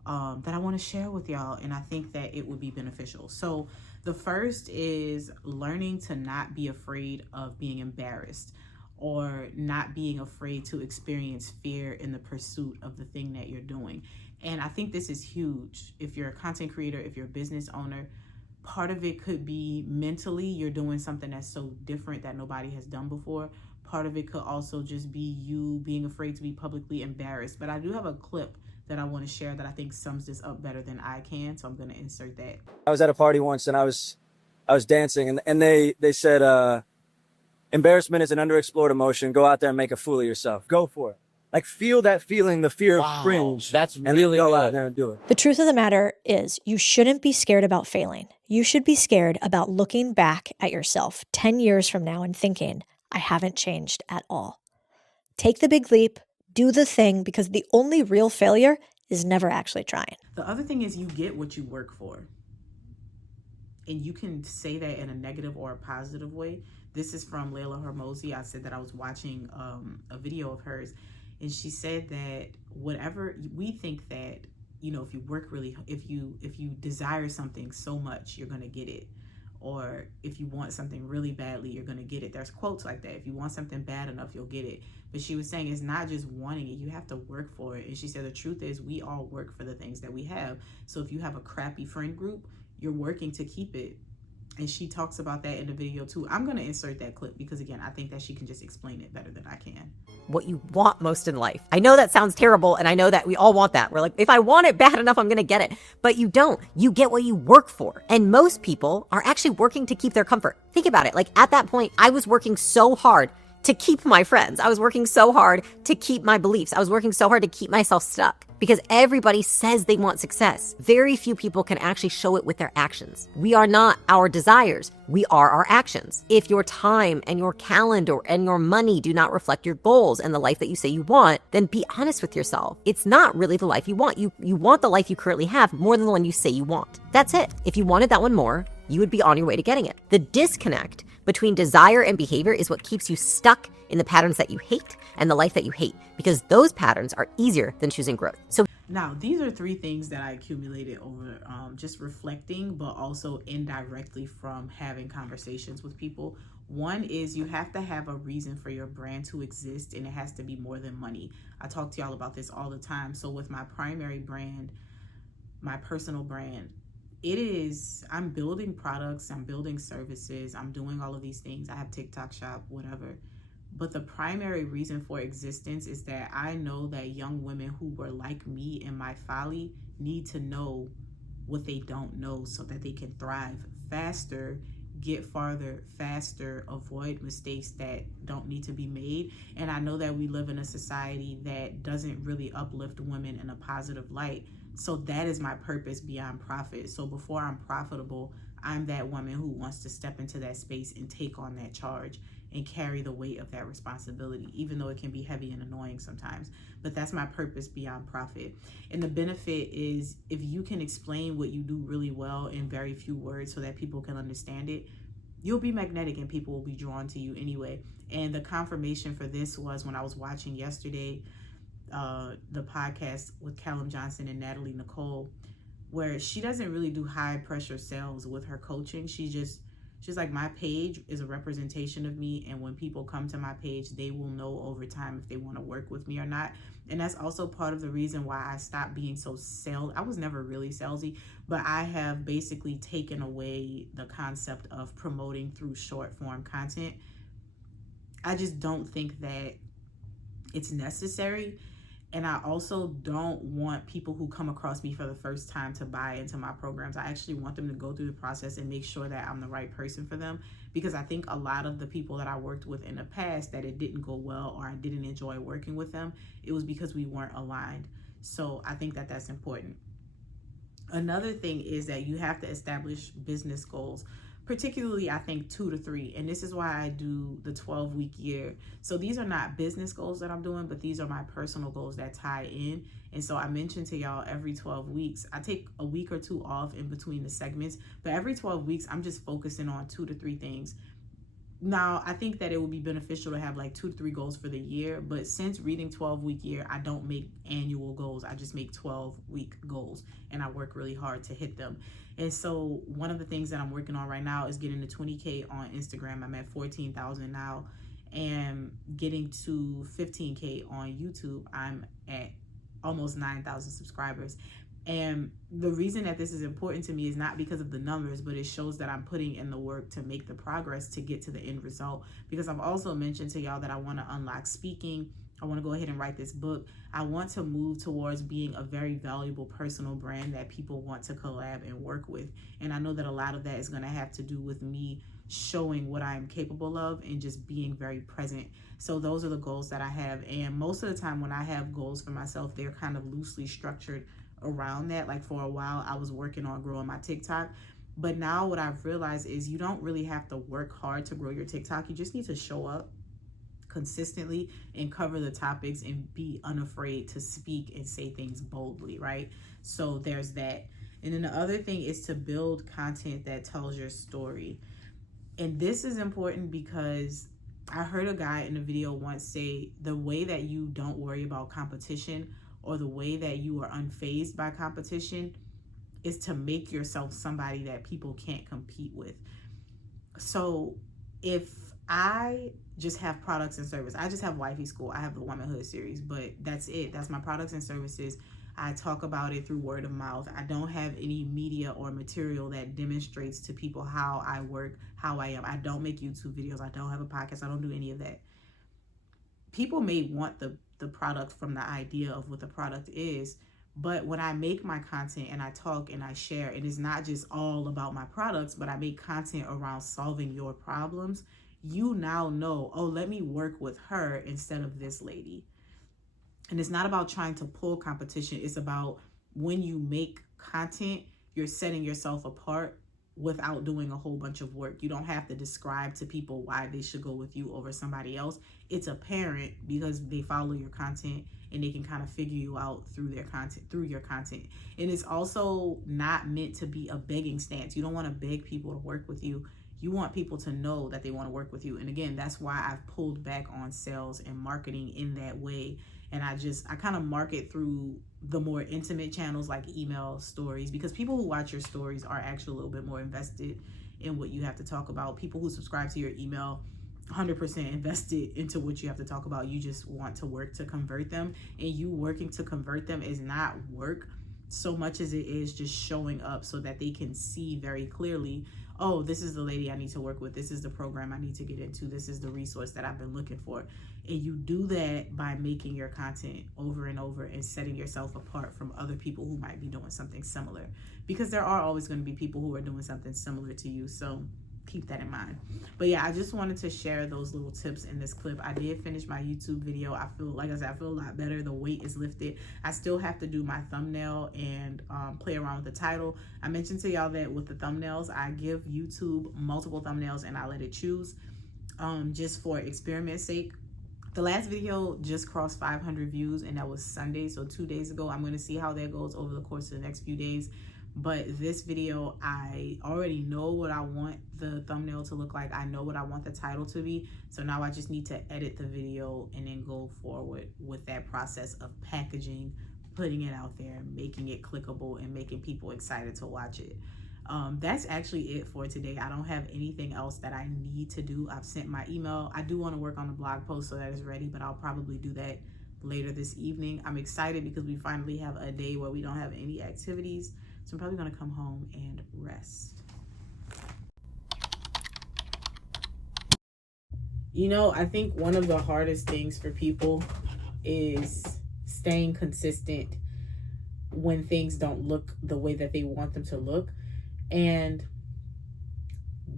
that I want to share with y'all, and I think that it would be beneficial. So the first is learning to not be afraid of being embarrassed, or not being afraid to experience fear in the pursuit of the thing that you're doing. And I think this is huge. If you're a content creator, if you're a business owner, part of it could be mentally you're doing something that's so different that nobody has done before. Part of it could also just be you being afraid to be publicly embarrassed. But I do have a clip that I want to share that I think sums this up better than I can, so I'm going to insert that. I was at a party once and I was dancing, and they said, embarrassment is an underexplored emotion. Go out there and make a fool of yourself. Go for it. Like, feel that feeling, the fear of cringe. That's and really then go good. out there and do it. The truth of the matter is, you shouldn't be scared about failing. You should be scared about looking back at yourself 10 years from now and thinking, I haven't changed at all. Take the big leap, do the thing, because the only real failure is never actually trying. The other thing is you get what you work for. And you can say that in a negative or a positive way. This is from Leila Hormozi. I said that I was watching a video of hers, and she said that whatever we think that, you know, if you work really, if you desire something so much, you're gonna get it. Or if you want something really badly, you're gonna get it. There's quotes like that. If you want something bad enough, you'll get it. But she was saying it's not just wanting it, you have to work for it. And she said the truth is we all work for the things that we have. So if you have a crappy friend group, you're working to keep it. And she talks about that in the video too. I'm going to insert that clip because, again, I think that she can just explain it better than I can. What you want most in life. I know that sounds terrible, and I know that we all want that. We're like, if I want it bad enough, I'm going to get it. But you don't. You get what you work for. And most people are actually working to keep their comfort. Think about it. Like, at that point, I was working so hard to keep my friends. I was working so hard to keep my beliefs. I was working so hard to keep myself stuck because everybody says they want success. Very few people can actually show it with their actions. We are not our desires. We are our actions. If your time and your calendar and your money do not reflect your goals and the life that you say you want, then be honest with yourself. It's not really the life you want. You want the life you currently have more than the one you say you want. That's it. If you wanted that one more, you would be on your way to getting it. The disconnect between desire and behavior is what keeps you stuck in the patterns that you hate and the life that you hate, because those patterns are easier than choosing growth. So now, these are 3 things that I accumulated over just reflecting, but also indirectly from having conversations with people. One is you have to have a reason for your brand to exist, and it has to be more than money. I talk to y'all about this all the time. So with my primary brand, my personal brand, I'm building products, I'm building services, I'm doing all of these things. I have TikTok shop, whatever. But the primary reason for existence is that I know that young women who were like me in my folly need to know what they don't know so that they can thrive faster, get farther faster, avoid mistakes that don't need to be made. And I know that we live in a society that doesn't really uplift women in a positive light. So that is my purpose beyond profit. So before I'm profitable, I'm that woman who wants to step into that space and take on that charge and carry the weight of that responsibility, even though it can be heavy and annoying sometimes. But that's my purpose beyond profit. And the benefit is if you can explain what you do really well in very few words so that people can understand it, you'll be magnetic and people will be drawn to you anyway. And the confirmation for this was when I was watching yesterday, the podcast with Calum and Natalie, where she doesn't really do high pressure sales with her coaching. She's like, my page is a representation of me, and when people come to my page, they will know over time if they want to work with me or not. And that's also part of the reason why I stopped being so I was never really salesy, but I have basically taken away the concept of promoting through short form content. I just don't think that it's necessary. And I also don't want people who come across me for the first time to buy into my programs. I actually want them to go through the process and make sure that I'm the right person for them, because I think a lot of the people that I worked with in the past that it didn't go well or I didn't enjoy working with them, it was because we weren't aligned. So I think that that's important. Another thing is that you have to establish business goals, particularly I think 2 to 3. And this is why I do the 12-week year. So these are not business goals that I'm doing, but these are my personal goals that tie in. And so I mentioned to y'all every 12 weeks, I take a week or 2 off in between the segments, but every 12 weeks, I'm just focusing on 2 to 3 things. Now, I think that it would be beneficial to have like 2 to 3 goals for the year, but since reading 12-week year, I don't make annual goals. I just make 12-week goals, and I work really hard to hit them. And so one of the things that I'm working on right now is getting to 20K on Instagram. I'm at 14,000 now, and getting to 15K on YouTube. I'm at almost 9,000 subscribers. And the reason that this is important to me is not because of the numbers, but it shows that I'm putting in the work to make the progress to get to the end result. Because I've also mentioned to y'all that I want to unlock speaking. I want to go ahead and write this book. I want to move towards being a very valuable personal brand that people want to collab and work with. And I know that a lot of that is going to have to do with me showing what I'm capable of and just being very present. So those are the goals that I have. And most of the time when I have goals for myself, they're kind of loosely structured around that. Like for a while I was working on growing my TikTok, but now what I've realized is you don't really have to work hard to grow your TikTok. You just need to show up consistently and cover the topics and be unafraid to speak and say things boldly, right? So there's that. And then the other thing is to build content that tells your story. And this is important because I heard a guy in a video once say the way that you don't worry about competition, or the way that you are unfazed by competition, is to make yourself somebody that people can't compete with. So if I just have products and services, I just have Wifey School, I have the Womanhood series, but that's it. That's my products and services. I talk about it through word of mouth. I don't have any media or material that demonstrates to people how I work, how I am. I don't make YouTube videos. I don't have a podcast. I don't do any of that. People may want the product from the idea of what the product is, but when I make my content and I talk and I share, it is not just all about my products, but I make content around solving your problems. You now know, oh, let me work with her instead of this lady. And it's not about trying to pull competition. It's about when you make content, you're setting yourself apart without doing a whole bunch of work. You don't have to describe to people why they should go with you over somebody else. It's apparent because they follow your content and they can kind of figure you out through their content, through your content. And it's also not meant to be a begging stance. You don't want to beg people to work with you. You want people to know that they want to work with you. And again, that's why I've pulled back on sales and marketing in that way. And I kind of market through the more intimate channels like email, stories, because people who watch your stories are actually a little bit more invested in what you have to talk about. People who subscribe to your email, 100% invested into what you have to talk about. You just want to work to convert them, and you working to convert them is not work so much as it is just showing up so that they can see very clearly, oh, this is the lady I need to work with. This is the program I need to get into. This is the resource that I've been looking for. And you do that by making your content over and over and setting yourself apart from other people who might be doing something similar, because there are always going to be people who are doing something similar to you. So keep that in mind. But yeah, I just wanted to share those little tips in this clip. I did finish my YouTube video. I feel, like I said, I feel a lot better. The weight is lifted. I still have to do my thumbnail and play around with the title. I mentioned to y'all that with the thumbnails, I give YouTube multiple thumbnails and I let it choose just for experiment's sake. The last video just crossed 500 views, and that was Sunday, so 2 days ago. I'm going to see how that goes over the course of the next few days. But this video, I already know what I want the thumbnail to look like. I know what I want the title to be. So now I just need to edit the video and then go forward with that process of packaging, putting it out there, making it clickable, and making people excited to watch it. That's actually it for today. I don't have anything else that I need to do. I've sent my email. I do want to work on the blog post so that it's ready, but I'll probably do that later this evening. I'm excited because we finally have a day where we don't have any activities. So I'm probably going to come home and rest. You know, I think one of the hardest things for people is staying consistent when things don't look the way that they want them to look, and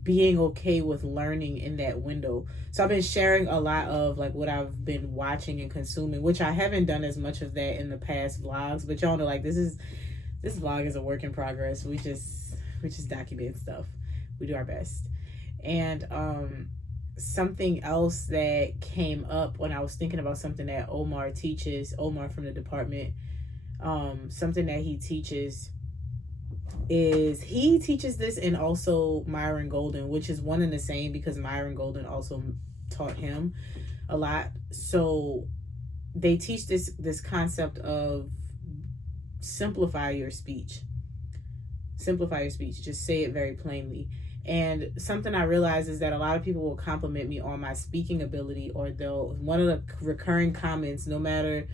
being okay with learning in that window. So I've been sharing a lot of like what I've been watching and consuming, which I haven't done as much of that in the past vlogs, but y'all know, like, this vlog is a work in progress. We just document stuff. We do our best. And something else that came up when I was thinking about something that Omar from the department, something that he teaches this, and also Myron Golden, which is one and the same because Myron Golden also taught him a lot. So they teach this concept of simplify your speech. Just say it very plainly. And something I realized is that a lot of people will compliment me on my speaking ability, or one of the recurring comments, no matter,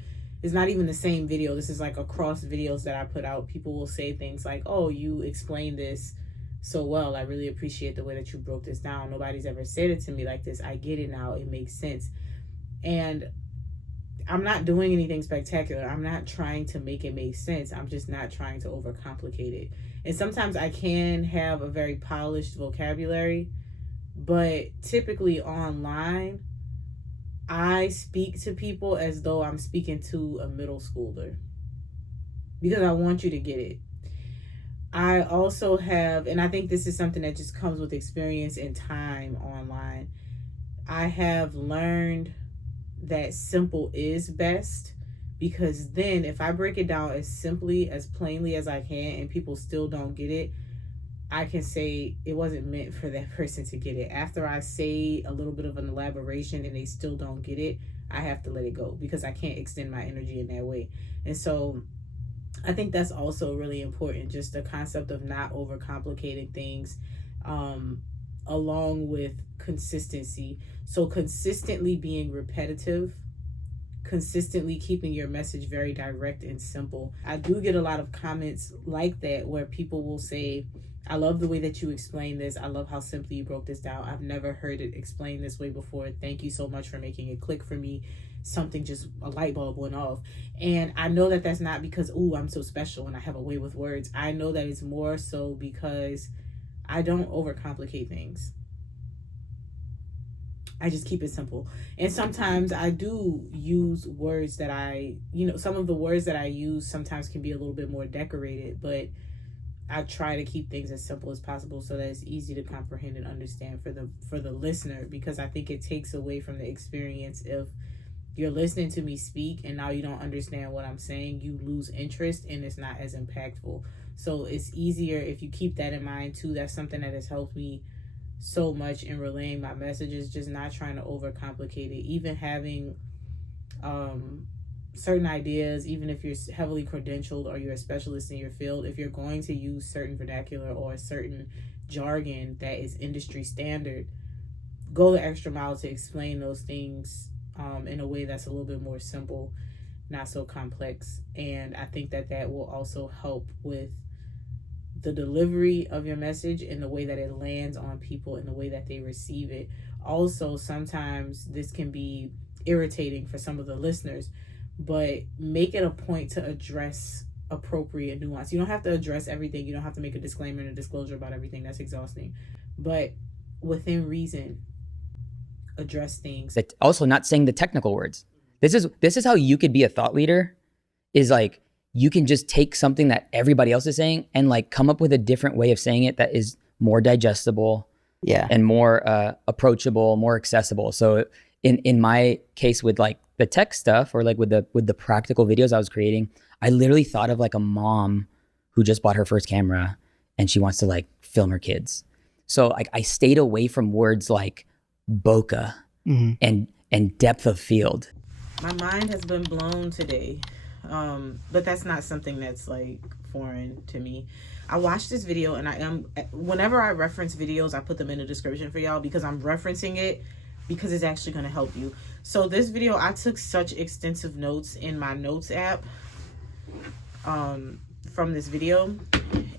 it's not even the same video, this is like across videos that I put out, people will say things like, oh, you explained this so well. I really appreciate the way that you broke this down. Nobody's ever said it to me like this. I get it now. It makes sense. And I'm not doing anything spectacular. I'm not trying to make it make sense. I'm just not trying to overcomplicate it. And sometimes I can have a very polished vocabulary, but typically online, I speak to people as though I'm speaking to a middle schooler because I want you to get it. I also have, and I think this is something that just comes with experience and time online, I have learned that simple is best, because then if I break it down as simply, as plainly as I can, and people still don't get it, I can say it wasn't meant for that person to get it. After I say a little bit of an elaboration and they still don't get it, I have to let it go because I can't extend my energy in that way. And so I think that's also really important, just the concept of not overcomplicating things, along with consistency. So consistently being repetitive, consistently keeping your message very direct and simple. I do get a lot of comments like that where people will say, I love the way that you explained this. I love how simply you broke this down. I've never heard it explained this way before. Thank you so much for making it click for me. Something, just a light bulb went off. And I know that that's not because, ooh, I'm so special and I have a way with words. I know that it's more so because I don't overcomplicate things. I just keep it simple. And sometimes I do use words that some of the words that I use sometimes can be a little bit more decorated, but I try to keep things as simple as possible so that it's easy to comprehend and understand for the listener, because I think it takes away from the experience. If you're listening to me speak and now you don't understand what I'm saying, you lose interest and it's not as impactful. So it's easier if you keep that in mind too. That's something that has helped me so much in relaying my messages, just not trying to overcomplicate it. Even having certain ideas, even if you're heavily credentialed or you're a specialist in your field, if you're going to use certain vernacular or certain jargon that is industry standard, go the extra mile to explain those things in a way that's a little bit more simple, not so complex. And I think that will also help with the delivery of your message and the way that it lands on people and the way that they receive it. Also, sometimes this can be irritating for some of the listeners, but make it a point to address appropriate nuance. You don't have to address everything. You don't have to make a disclaimer and a disclosure about everything. That's exhausting. But within reason, address things. Also, not saying the technical words. This is how you could be a thought leader, is like, you can just take something that everybody else is saying and like come up with a different way of saying it that is more digestible, and more approachable, more accessible. So in my case with like the tech stuff, or like with the practical videos I was creating, I literally thought of like a mom who just bought her first camera and she wants to like film her kids. So like I stayed away from words like bokeh and depth of field. My mind has been blown today. But that's not something that's like foreign to me. I watched this video, and whenever I reference videos, I put them in the description for y'all because I'm referencing it because it's actually going to help you. So this video, I took such extensive notes in my notes app from this video,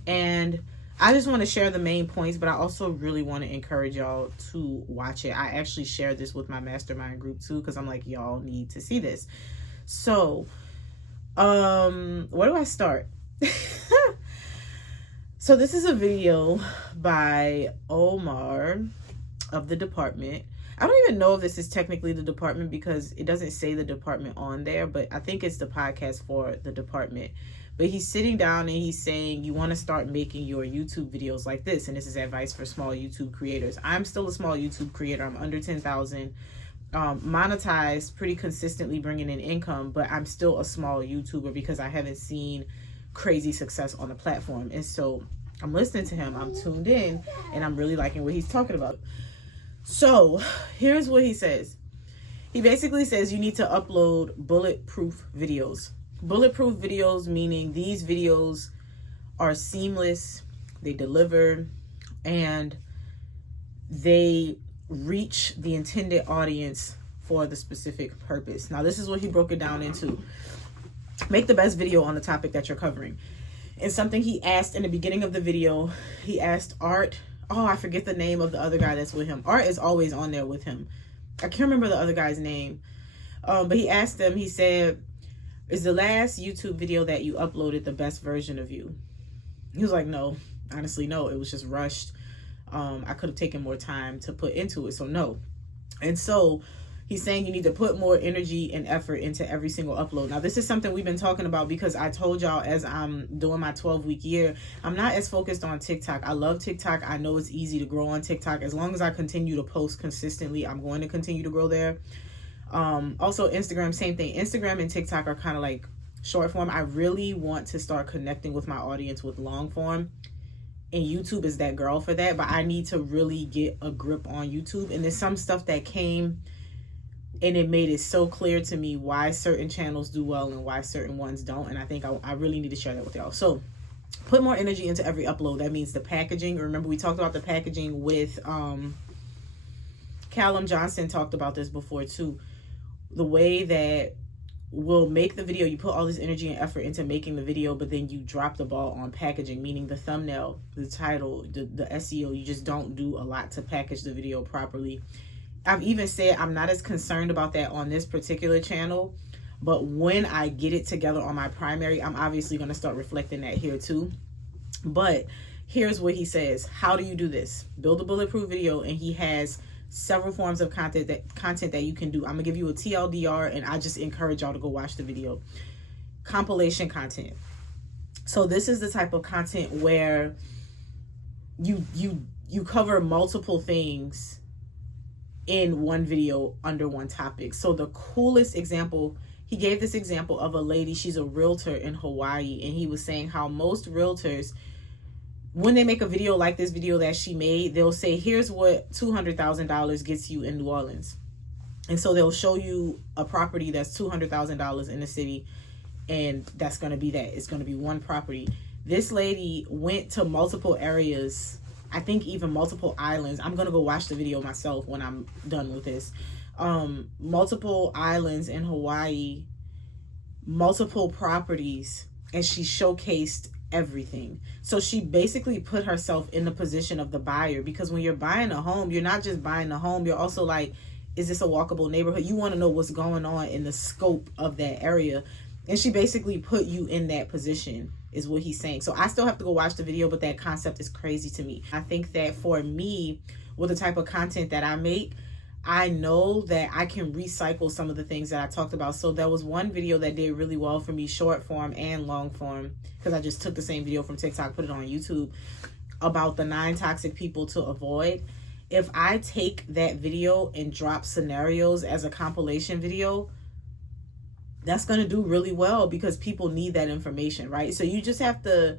and I just want to share the main points, but I also really want to encourage y'all to watch it. I actually shared this with my mastermind group too because I'm like, y'all need to see this. So Where do I start? So this is a video by Omar of the department. I don't even know if this is technically the department because it doesn't say the department on there, but I think it's the podcast for the department. But he's sitting down and he's saying, you want to start making your YouTube videos like this. And this is advice for small YouTube creators. I'm still a small YouTube creator. I'm under 10,000, monetized, pretty consistently bringing in income, but I'm still a small YouTuber because I haven't seen crazy success on the platform. And so I'm listening to him, I'm tuned in, and I'm really liking what he's talking about. So here's what he says. He basically says you need to upload bulletproof videos. Bulletproof videos meaning these videos are seamless, they deliver, and they reach the intended audience for the specific purpose. Now, this is what he broke it down into. Make the best video on the topic that you're covering. And something he asked in the beginning of the video, he asked Art, I forget the name of the other guy that's with him. Art is always on there with him. I can't remember the other guy's name. But he asked them, he said, is the last YouTube video that you uploaded the best version of you? He was like, no, honestly, no, it was just rushed. I could have taken more time to put into it, so no. And so he's saying you need to put more energy and effort into every single upload. Now, this is something we've been talking about because I told y'all as I'm doing my 12-week year, I'm not as focused on TikTok. I love TikTok. I know it's easy to grow on TikTok. As long as I continue to post consistently, I'm going to continue to grow there. Also, Instagram, same thing. Instagram and TikTok are kind of like short form. I really want to start connecting with my audience with long form. And YouTube is that girl for that. But I need to really get a grip on YouTube. And there's some stuff that came and it made it so clear to me why certain channels do well and why certain ones don't. And I think I really need to share that with y'all. So put more energy into every upload. That means the packaging. Remember, we talked about the packaging with Calum Johnson talked about this before too. The way that will make the video, you put all this energy and effort into making the video, but then you drop the ball on packaging, meaning the thumbnail, the title, the SEO. You just don't do a lot to package the video properly. I've even said I'm not as concerned about that on this particular channel, but when I get it together on my primary, I'm obviously going to start reflecting that here too. But here's what he says. How do you do this? Build a bulletproof video, and he has several forms of content that you can do. I'm gonna give you a TLDR, and I just encourage y'all to go watch the video. Compilation content. So this is the type of content where you cover multiple things in one video under one topic. So the coolest example, he gave this example of a lady, she's a realtor in Hawaii, and he was saying how most realtors, when they make a video like this video that she made, they'll say, here's what $200,000 gets you in New Orleans. And so they'll show you a property that's $200,000 in the city, and that's going to be that. It's going to be one property. This lady went to multiple areas, I think even multiple islands. I'm going to go watch the video myself when I'm done with this. Multiple islands in Hawaii, multiple properties, and she showcased everything. So she basically put herself in the position of the buyer, because when you're buying a home, you're not just buying the home, you're also like, is this a walkable neighborhood? You want to know what's going on in the scope of that area. And she basically put you in that position, is what he's saying. So I still have to go watch the video, but that concept is crazy to me. I think that for me, with the type of content that I make, I know that I can recycle some of the things that I talked about. So there was one video that did really well for me, short form and long form, because I just took the same video from TikTok, put it on YouTube, about the 9 toxic people to avoid. If I take that video and drop scenarios as a compilation video, that's going to do really well because people need that information, right? So you just have to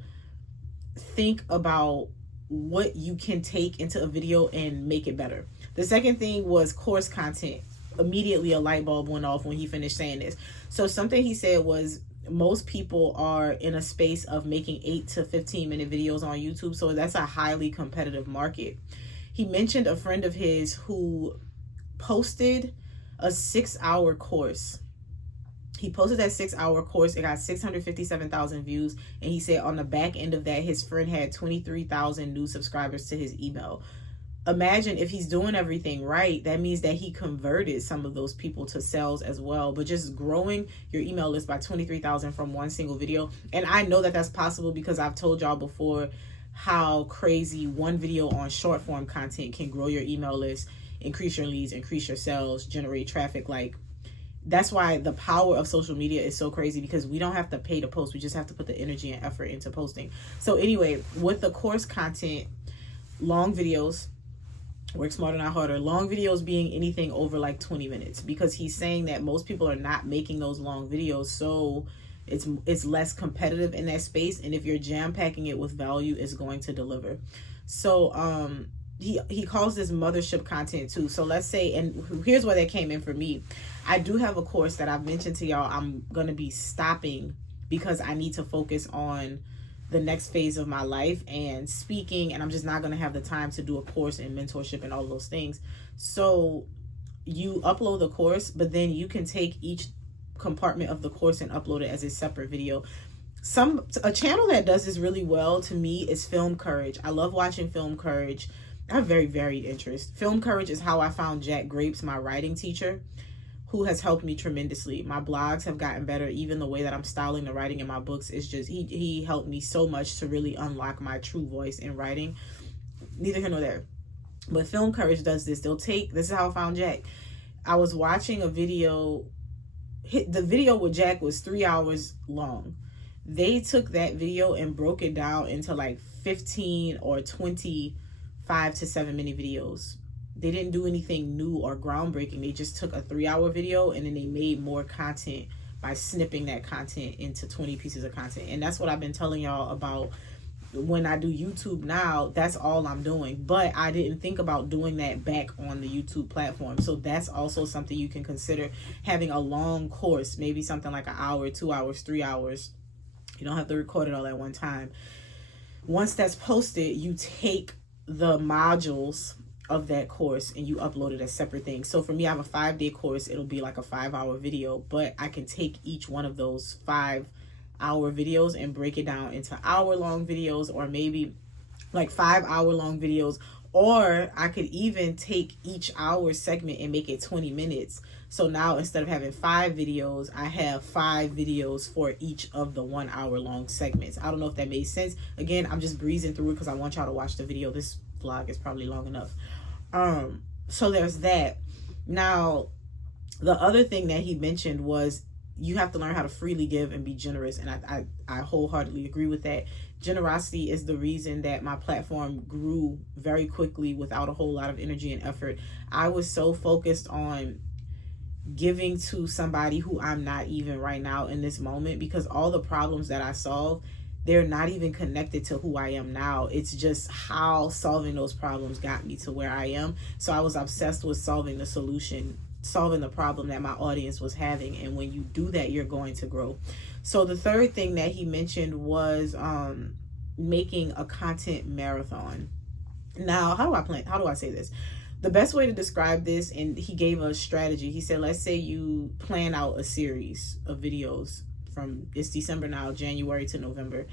think about what you can take into a video and make it better. The second thing was course content. Immediately a light bulb went off when he finished saying this. So something he said was, most people are in a space of making 8 to 15 minute videos on YouTube. So that's a highly competitive market. He mentioned a friend of his who posted a 6-hour course. He posted that 6-hour course. It got 657,000 views. And he said on the back end of that, his friend had 23,000 new subscribers to his email. imagine if he's doing everything right, that means that he converted some of those people to sales as well. But just growing your email list by 23,000 from one single video. And I know that that's possible because I've told y'all before how crazy one video on short form content can grow your email list, increase your leads, increase your sales, generate traffic. Like, that's why the power of social media is so crazy, because we don't have to pay to post. We just have to put the energy and effort into posting. So anyway, with the course content, long videos, work smarter, not harder. Long videos being anything over like 20 minutes, because he's saying that most people are not making those long videos. So it's less competitive in that space. And if you're jam packing it with value, it's going to deliver. So, he calls this mothership content too. So let's say, and here's where that came in for me. I do have a course that I've mentioned to y'all I'm going to be stopping because I need to focus on the next phase of my life and speaking, and I'm just not going to have the time to do a course and mentorship and all those things. So you upload the course, but then you can take each compartment of the course and upload it as a separate video. A channel that does this really well to me is Film Courage. I love watching Film Courage. I have very varied interests. Film Courage is how I found Jack Grapes, my writing teacher, who has helped me tremendously. My blogs have gotten better. Even the way that I'm styling the writing in my books is just, he helped me so much to really unlock my true voice in writing. Neither here nor there. But Film Courage does this. This is how I found Jack. I was watching a video. The video with Jack was 3 hours long. They took that video and broke it down into like 15 or 25 to 7 minute videos. They didn't do anything new or groundbreaking. They just took a 3-hour video and then they made more content by snipping that content into 20 pieces of content. And that's what I've been telling y'all about when I do YouTube now. That's all I'm doing. But I didn't think about doing that back on the YouTube platform. So that's also something you can consider, having a long course, maybe something like an hour, 2 hours, 3 hours. You don't have to record it all at one time. Once that's posted, you take the modules of that course and you upload it as separate things. So for me, I have a 5-day course. It'll be like a 5-hour video, but I can take each one of those 5-hour videos and break it down into hour-long videos, or maybe like 5-hour-long videos. Or I could even take each hour segment and make it 20 minutes. So now instead of having 5 videos, I have 5 videos for each of the 1 hour long segments. I don't know if that made sense. Again, I'm just breezing through it because I want y'all to watch the video. This vlog is probably long enough. So there's that. Now, the other thing that he mentioned was you have to learn how to freely give and be generous. And I wholeheartedly agree with that. Generosity is the reason that my platform grew very quickly without a whole lot of energy and effort. I was so focused on giving to somebody who I'm not even right now in this moment, because all the problems that I solve, they're not even connected to who I am now. It's just how solving those problems got me to where I am. So I was obsessed with solving the solution, solving the problem that my audience was having. And when you do that, you're going to grow. So the third thing that he mentioned was making a content marathon. Now, how do I say this? The best way to describe this, and he gave a strategy. He said, let's say you plan out a series of videos from, it's December now, January to November.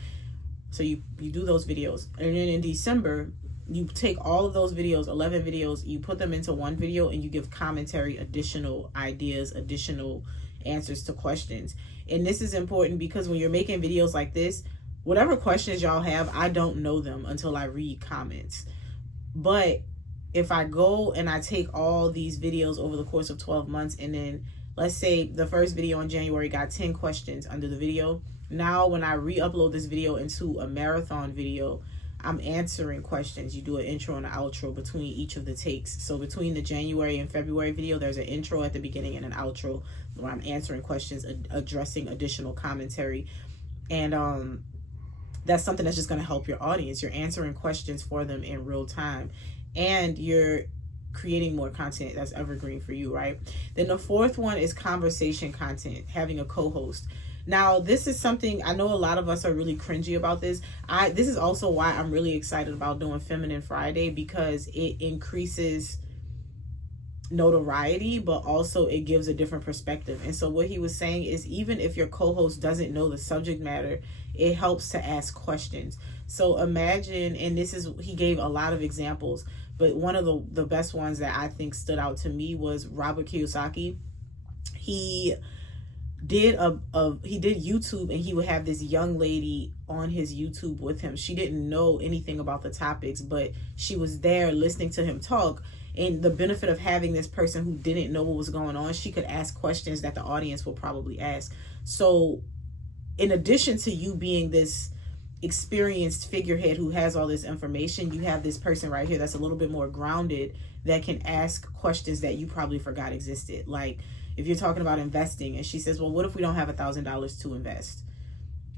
So you do those videos. And then in December, you take all of those videos, 11 videos, you put them into one video and you give commentary, additional ideas, additional answers to questions. And this is important because when you're making videos like this, whatever questions y'all have, I don't know them until I read comments. But if I go and I take all these videos over the course of 12 months, and then let's say the first video in January got 10 questions under the video. Now when I re-upload this video into a marathon video, I'm answering questions. You do an intro and an outro between each of the takes. So between the January and February video, there's an intro at the beginning and an outro where I'm answering questions, addressing additional commentary. And that's something that's just going to help your audience. You're answering questions for them in real time, and you're creating more content that's evergreen for you, right? Then the fourth one is conversation content, having a co-host. Now, this is something I know a lot of us are really cringy about this. This is also why I'm really excited about doing Feminine Friday, because it increases notoriety, but also it gives a different perspective. And so what he was saying is, even if your co-host doesn't know the subject matter, it helps to ask questions. So imagine, and he gave a lot of examples, but one of the best ones that I think stood out to me was Robert Kiyosaki. He did he did YouTube, and he would have this young lady on his YouTube with him. She didn't know anything about the topics, but she was there listening to him talk. And the benefit of having this person who didn't know what was going on, she could ask questions that the audience will probably ask. So in addition to you being this experienced figurehead who has all this information, you have this person right here that's a little bit more grounded, that can ask questions that you probably forgot existed. Like if you're talking about investing and she says, well, what if we don't have $1,000 to invest?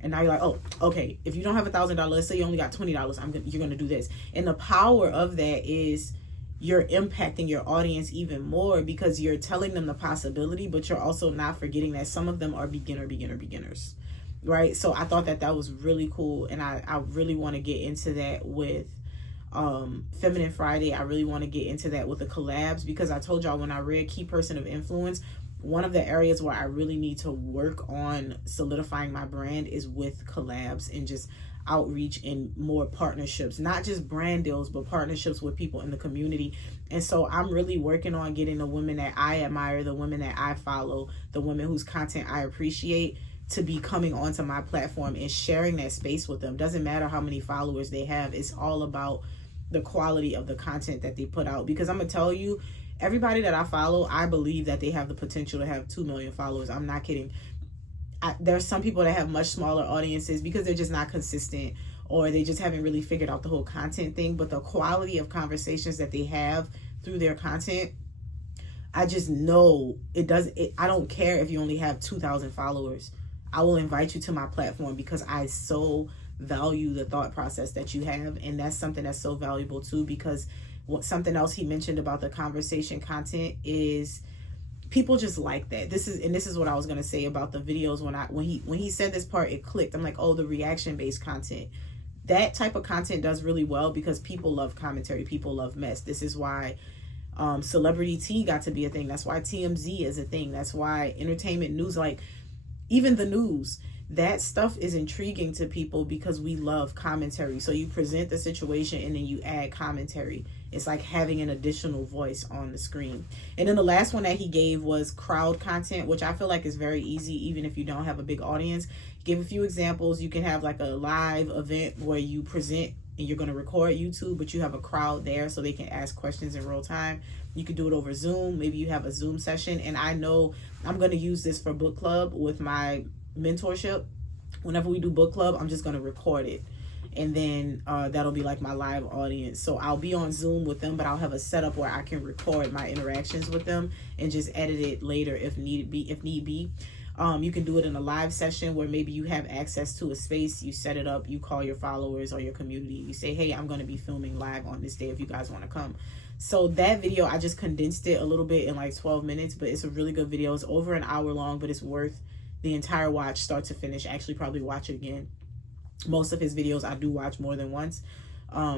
And now you're like, oh, okay, if you don't have $1,000, let's say you only got $20, you're gonna do this. And the power of that is you're impacting your audience even more, because you're telling them the possibility, but you're also not forgetting that some of them are beginners, right? So I thought that was really cool, and I really want to get into that with Feminine Friday. I really want to get into that with the collabs, because I told y'all when I read Key Person of Influence, one of the areas where I really need to work on solidifying my brand is with collabs and just outreach and more partnerships, not just brand deals, but partnerships with people in the community. And so I'm really working on getting the women that I admire, the women that I follow, the women whose content I appreciate, to be coming onto my platform and sharing that space with them. Doesn't matter how many followers they have, it's all about the quality of the content that they put out. Because I'm gonna tell you, everybody that I follow, I believe that they have the potential to have 2 million followers. I'm not kidding. There's some people that have much smaller audiences because they're just not consistent, or they just haven't really figured out the whole content thing. But the quality of conversations that they have through their content, I just know I don't care if you only have 2,000 followers. I will invite you to my platform because I so value the thought process that you have. And that's something that's so valuable too, because something else he mentioned about the conversation content is people just like that. This is what I was gonna say about the videos. When he said this part, it clicked. I'm like, oh, the reaction based content. That type of content does really well because people love commentary. People love mess. This is why celebrity tea got to be a thing. That's why TMZ is a thing. That's why entertainment news, like even the news, that stuff is intriguing to people because we love commentary. So you present the situation and then you add commentary. It's like having an additional voice on the screen. And then the last one that he gave was crowd content, which I feel like is very easy even if you don't have a big audience. Give a few examples. You can have like a live event where you present and you're going to record YouTube, but you have a crowd there so they can ask questions in real time. You could do it over Zoom. Maybe you have a Zoom session. And I know I'm going to use this for book club with my mentorship. Whenever we do book club, I'm just going to record it. And then that'll be like my live audience. So I'll be on Zoom with them, but I'll have a setup where I can record my interactions with them and just edit it later if need be. You can do it in a live session where maybe you have access to a space. You set it up, you call your followers or your community. You say, hey, I'm going to be filming live on this day if you guys want to come. So that video, I just condensed it a little bit in like 12 minutes, but it's a really good video. It's over an hour long, but it's worth the entire watch, start to finish. Actually, probably watch it again. Most of his videos I do watch more than once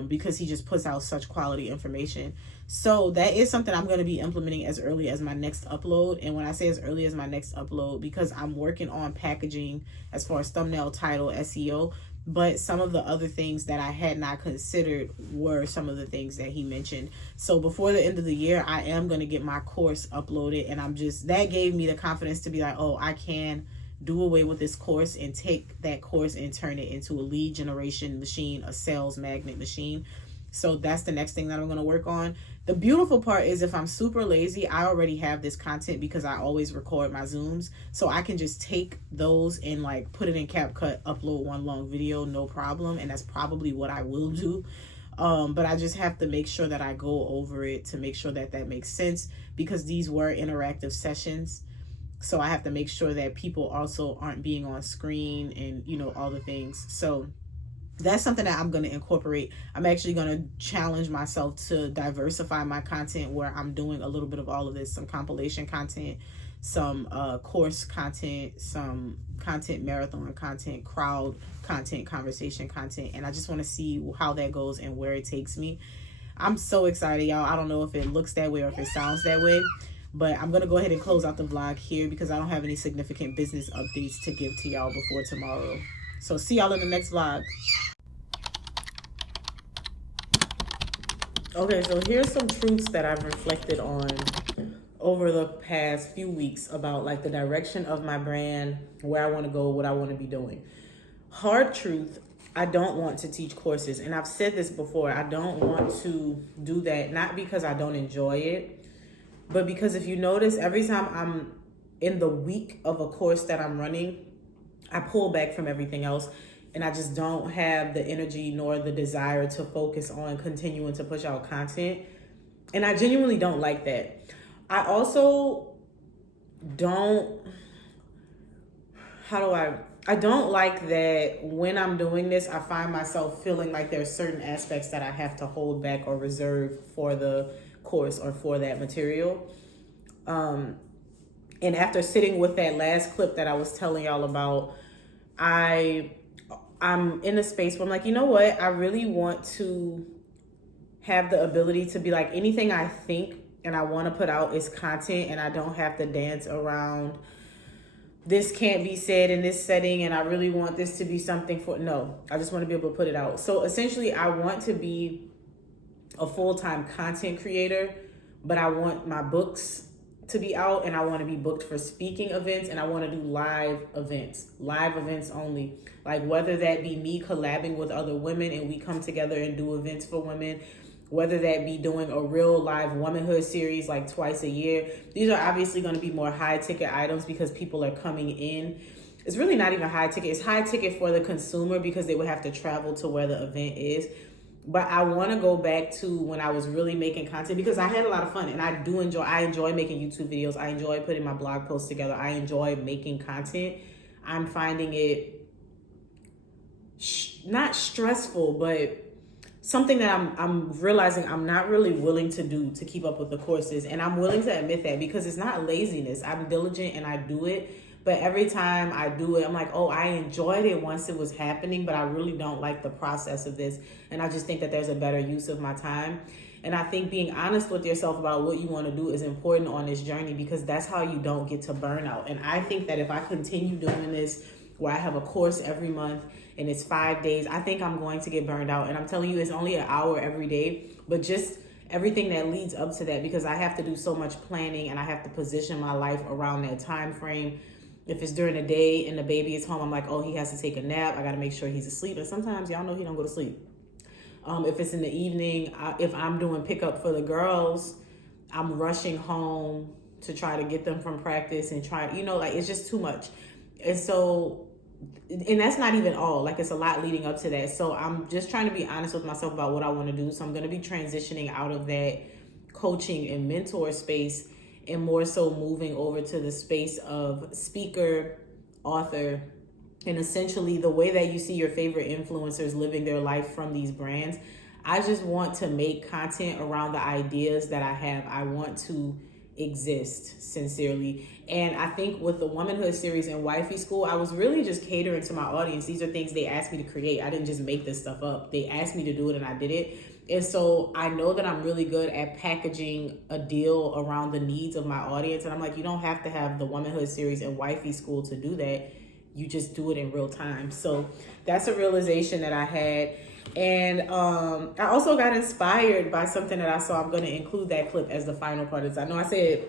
because he just puts out such quality information. So that is something I'm going to be implementing as early as my next upload. And when I say as early as my next upload, because I'm working on packaging as far as thumbnail, title, SEO, but some of the other things that I had not considered were some of the things that he mentioned. So before the end of the year, I am going to get my course uploaded, and that gave me the confidence to be like, oh, I can do away with this course and take that course and turn it into a lead generation machine, a sales magnet machine. So that's the next thing that I'm going to work on. The beautiful part is if I'm super lazy, I already have this content because I always record my Zooms. So I can just take those and like put it in CapCut, upload one long video, no problem. And that's probably what I will do. But I just have to make sure that I go over it to make sure that that makes sense, because these were interactive sessions. So I have to make sure that people also aren't being on screen and, you know, all the things. So that's something that I'm going to incorporate. I'm actually going to challenge myself to diversify my content where I'm doing a little bit of all of this, some compilation content, some course content, some content marathon content, crowd content, conversation content. And I just want to see how that goes and where it takes me. I'm so excited, y'all. I don't know if it looks that way or if it sounds that way, but I'm going to go ahead and close out the vlog here because I don't have any significant business updates to give to y'all before tomorrow. So see y'all in the next vlog. Okay, so here's some truths that I've reflected on over the past few weeks about like the direction of my brand, where I want to go, what I want to be doing. Hard truth, I don't want to teach courses. And I've said this before, I don't want to do that, not because I don't enjoy it, but because if you notice, every time I'm in the week of a course that I'm running, I pull back from everything else. And I just don't have the energy nor the desire to focus on continuing to push out content. And I genuinely don't like that. I also don't, I don't like that when I'm doing this, I find myself feeling like there's certain aspects that I have to hold back or reserve for the course or for that material. And after sitting with that last clip that I was telling y'all about, I'm in a space where I'm like, you know what? I really want to have the ability to be like, anything I think and I want to put out is content, and I don't have to dance around this can't be said in this setting, and I really want this to be something for, no, I just want to be able to put it out. So essentially I want to be a full-time content creator, but I want my books to be out, and I want to be booked for speaking events, and I want to do live events only. Like whether that be me collabing with other women and we come together and do events for women, whether that be doing a real live womanhood series like twice a year. These are obviously going to be more high ticket items because people are coming in. It's really not even high ticket. It's high ticket for the consumer because they would have to travel to where the event is. But I want to go back to when I was really making content because I had a lot of fun, and I enjoy making YouTube videos. I enjoy putting my blog posts together. I enjoy making content. I'm finding it not stressful, but something that I'm realizing I'm not really willing to do to keep up with the courses. And I'm willing to admit that because it's not laziness. I'm diligent and I do it. But every time I do it, I'm like, oh, I enjoyed it once it was happening, but I really don't like the process of this. And I just think that there's a better use of my time. And I think being honest with yourself about what you want to do is important on this journey because that's how you don't get to burnout. And I think that if I continue doing this, where I have a course every month and it's 5 days, I think I'm going to get burned out. And I'm telling you, it's only an hour every day, but just everything that leads up to that, because I have to do so much planning and I have to position my life around that time frame. If it's during the day and the baby is home, I'm like, oh, he has to take a nap. I got to make sure he's asleep. And sometimes y'all know he don't go to sleep. If it's in the evening, if I'm doing pickup for the girls, I'm rushing home to try to get them from practice and try, like it's just too much. And so, and that's not even all, like it's a lot leading up to that. So I'm just trying to be honest with myself about what I want to do. So I'm going to be transitioning out of that coaching and mentor space and more so moving over to the space of speaker, author, and essentially the way that you see your favorite influencers living their life from these brands. I just want to make content around the ideas that I have. I want to exist sincerely. And I think with the womanhood series and wifey school, I was really just catering to my audience. These are things they asked me to create. I didn't just make this stuff up. They asked me to do it and I did it. And so I know that I'm really good at packaging a deal around the needs of my audience. And I'm like, you don't have to have the womanhood series and wifey school to do that. You just do it in real time. So that's a realization that I had. And I also got inspired by something that I saw. I'm going to include that clip as the final part. I know I said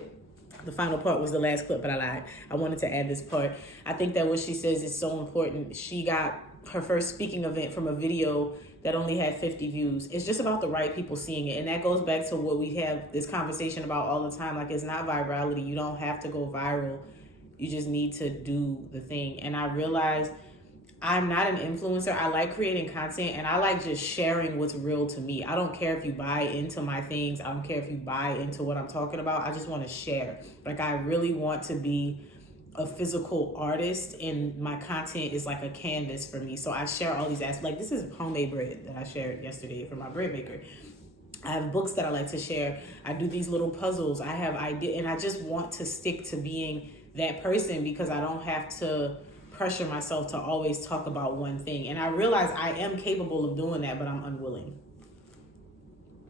the final part was the last clip, but I lied. I wanted to add this part. I think that what she says is so important. She got her first speaking event from a video that only had 50 views. It's just about the right people seeing it. And that goes back to what we have this conversation about all the time. Like, it's not virality. You don't have to go viral. You just need to do the thing. And I realized I'm not an influencer. I like creating content and I like just sharing what's real to me. I don't care if you buy into my things. I don't care if you buy into what I'm talking about. I just want to share. Like, I really want to be a physical artist and my content is like a canvas for me. So I share all these aspects. Like, this is homemade bread that I shared yesterday from my bread maker. I have books that I like to share. I do these little puzzles. I have ideas and I just want to stick to being that person because I don't have to pressure myself to always talk about one thing. And I realize I am capable of doing that, but I'm unwilling.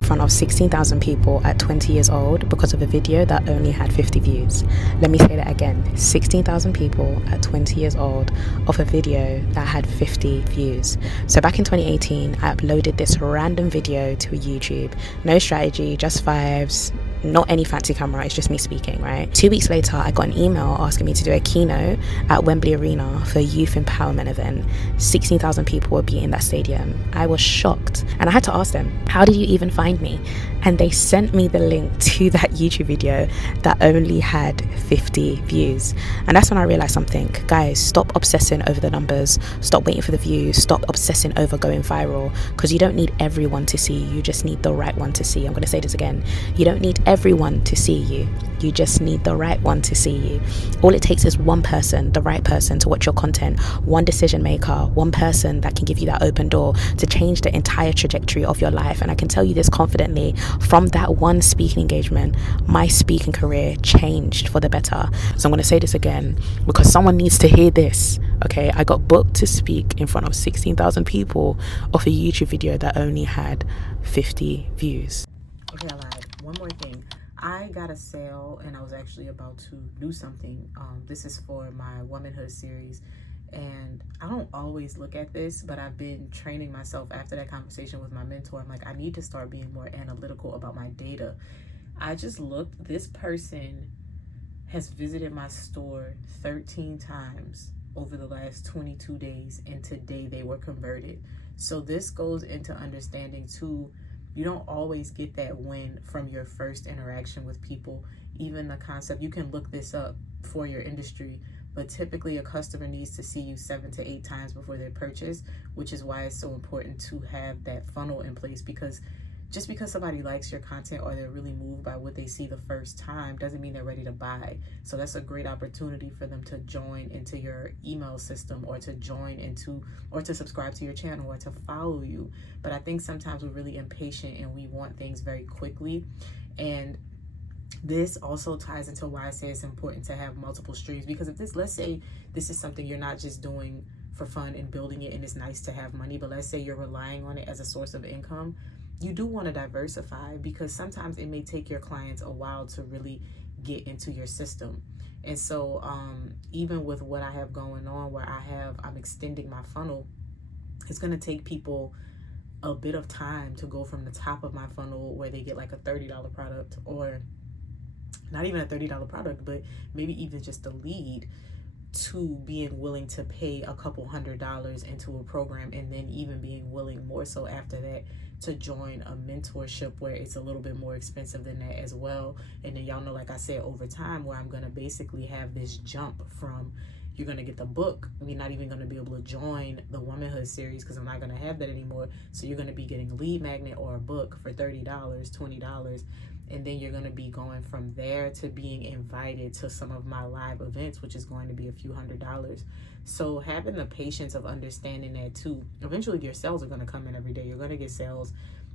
In front of 16,000 people at 20 years old because of a video that only had 50 views. Let me say that again. 16,000 people at 20 years old of a video that had 50 views. So back in 2018, I uploaded this random video to YouTube. No strategy, just vibes, not any fancy camera, it's just me speaking, right? 2 weeks later, I got an email asking me to do a keynote at Wembley Arena for a youth empowerment event. 16,000 people would be in that stadium. I was shocked. And I had to ask them, how did you even find me? And they sent me the link to that YouTube video that only had 50 views. And that's when I realized something. Guys, stop obsessing over the numbers. Stop waiting for the views. Stop obsessing over going viral. Because you don't need everyone to see you. You just need the right one to see. I'm going to say this again. You don't need everyone to see you. You just need the right one to see you. All it takes is one person, the right person, to watch your content, one decision maker, one person that can give you that open door to change the entire trajectory of your life. And I can tell you this confidently, from that one speaking engagement, my speaking career changed for the better. So I'm going to say this again because someone needs to hear this. Okay, I got booked to speak in front of 16,000 people off a YouTube video that only had 50 views. Okay, I lied. One more thing. I got a sale and I was actually about to do something. This is for my womanhood series. And I don't always look at this, but I've been training myself after that conversation with my mentor. I'm like, I need to start being more analytical about my data. I just looked. This person has visited my store 13 times over the last 22 days, and today they were converted. So this goes into understanding too, you don't always get that win from your first interaction with people. Even the concept, you can look this up for your industry, but typically a customer needs to see you 7 to 8 times before they purchase, which is why it's so important to have that funnel in place, because just because somebody likes your content or they're really moved by what they see the first time doesn't mean they're ready to buy. So that's a great opportunity for them to join into your email system, or to join into, or to subscribe to your channel, or to follow you. But I think sometimes we're really impatient and we want things very quickly. And this also ties into why I say it's important to have multiple streams, because if this, let's say this is something you're not just doing for fun and building it and it's nice to have money, but let's say you're relying on it as a source of income, you do want to diversify, because sometimes it may take your clients a while to really get into your system. And so even with what I have going on, where I'm extending my funnel, it's going to take people a bit of time to go from the top of my funnel where they get like a $30 product, or not even a $30 product, but maybe even just a lead, to being willing to pay a couple $100s into a program, and then even being willing more so after that to join a mentorship where it's a little bit more expensive than that as well. And then y'all know, like I said, over time, where I'm going to basically have this jump from, you're going to get the book, you're not even going to be able to join the womanhood series because I'm not going to have that anymore. So you're going to be getting a lead magnet or a book for $30, $20. And then you're going to be going from there to being invited to some of my live events, which is going to be a few $100s. So having the patience of understanding that too, eventually your sales are going to come in every day. You're going to get sales.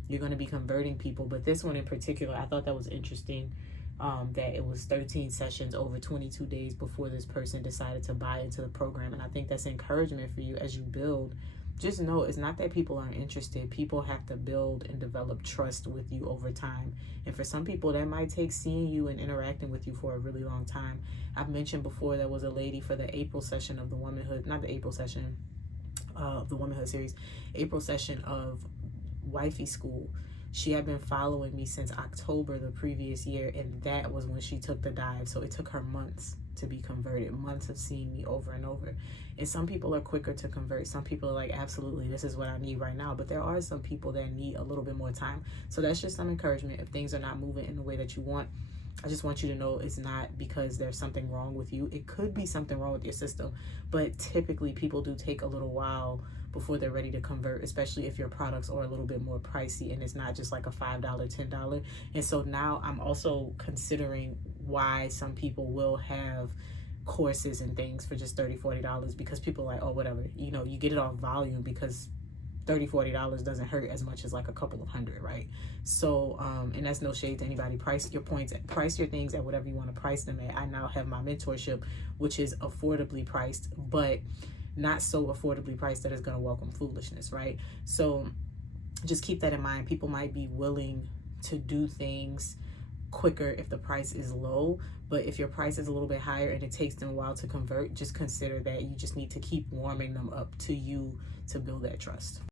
You're going to be converting people. But this one in particular, I thought that was interesting, that it was 13 sessions over 22 days before this person decided to buy into the program. And I think that's encouragement for you as you build. Just know it's not that people aren't interested. People have to build and develop trust with you over time. And for some people, that might take seeing you and interacting with you for a really long time. I've mentioned before, there was a lady for the April session of the womanhood, not the April session of the womanhood series, April session of Wifey School. She had been following me since October the previous year, and that was when she took the dive. So it took her months to be converted, months of seeing me over and over. And some people are quicker to convert. Some people are like, absolutely, this is what I need right now. But there are some people that need a little bit more time. So that's just some encouragement. If things are not moving in the way that you want, I just want you to know it's not because there's something wrong with you. It could be something wrong with your system, but typically people do take a little while before they're ready to convert, especially if your products are a little bit more pricey and it's not just like a $5, $10. And so now I'm also considering why some people will have courses and things for just $30, $40, because people are like, oh, whatever, you know, you get it off volume, because $30, $40 doesn't hurt as much as like a couple of $100, right? So, and that's no shade to anybody. Price your points, price your things at whatever you want to price them at. I now have my mentorship, which is affordably priced, but not so affordably priced that it's going to welcome foolishness, right? So just keep that in mind. People might be willing to do things quicker if the price is low. But if your price is a little bit higher and it takes them a while to convert, just consider that you just need to keep warming them up to you to build that trust.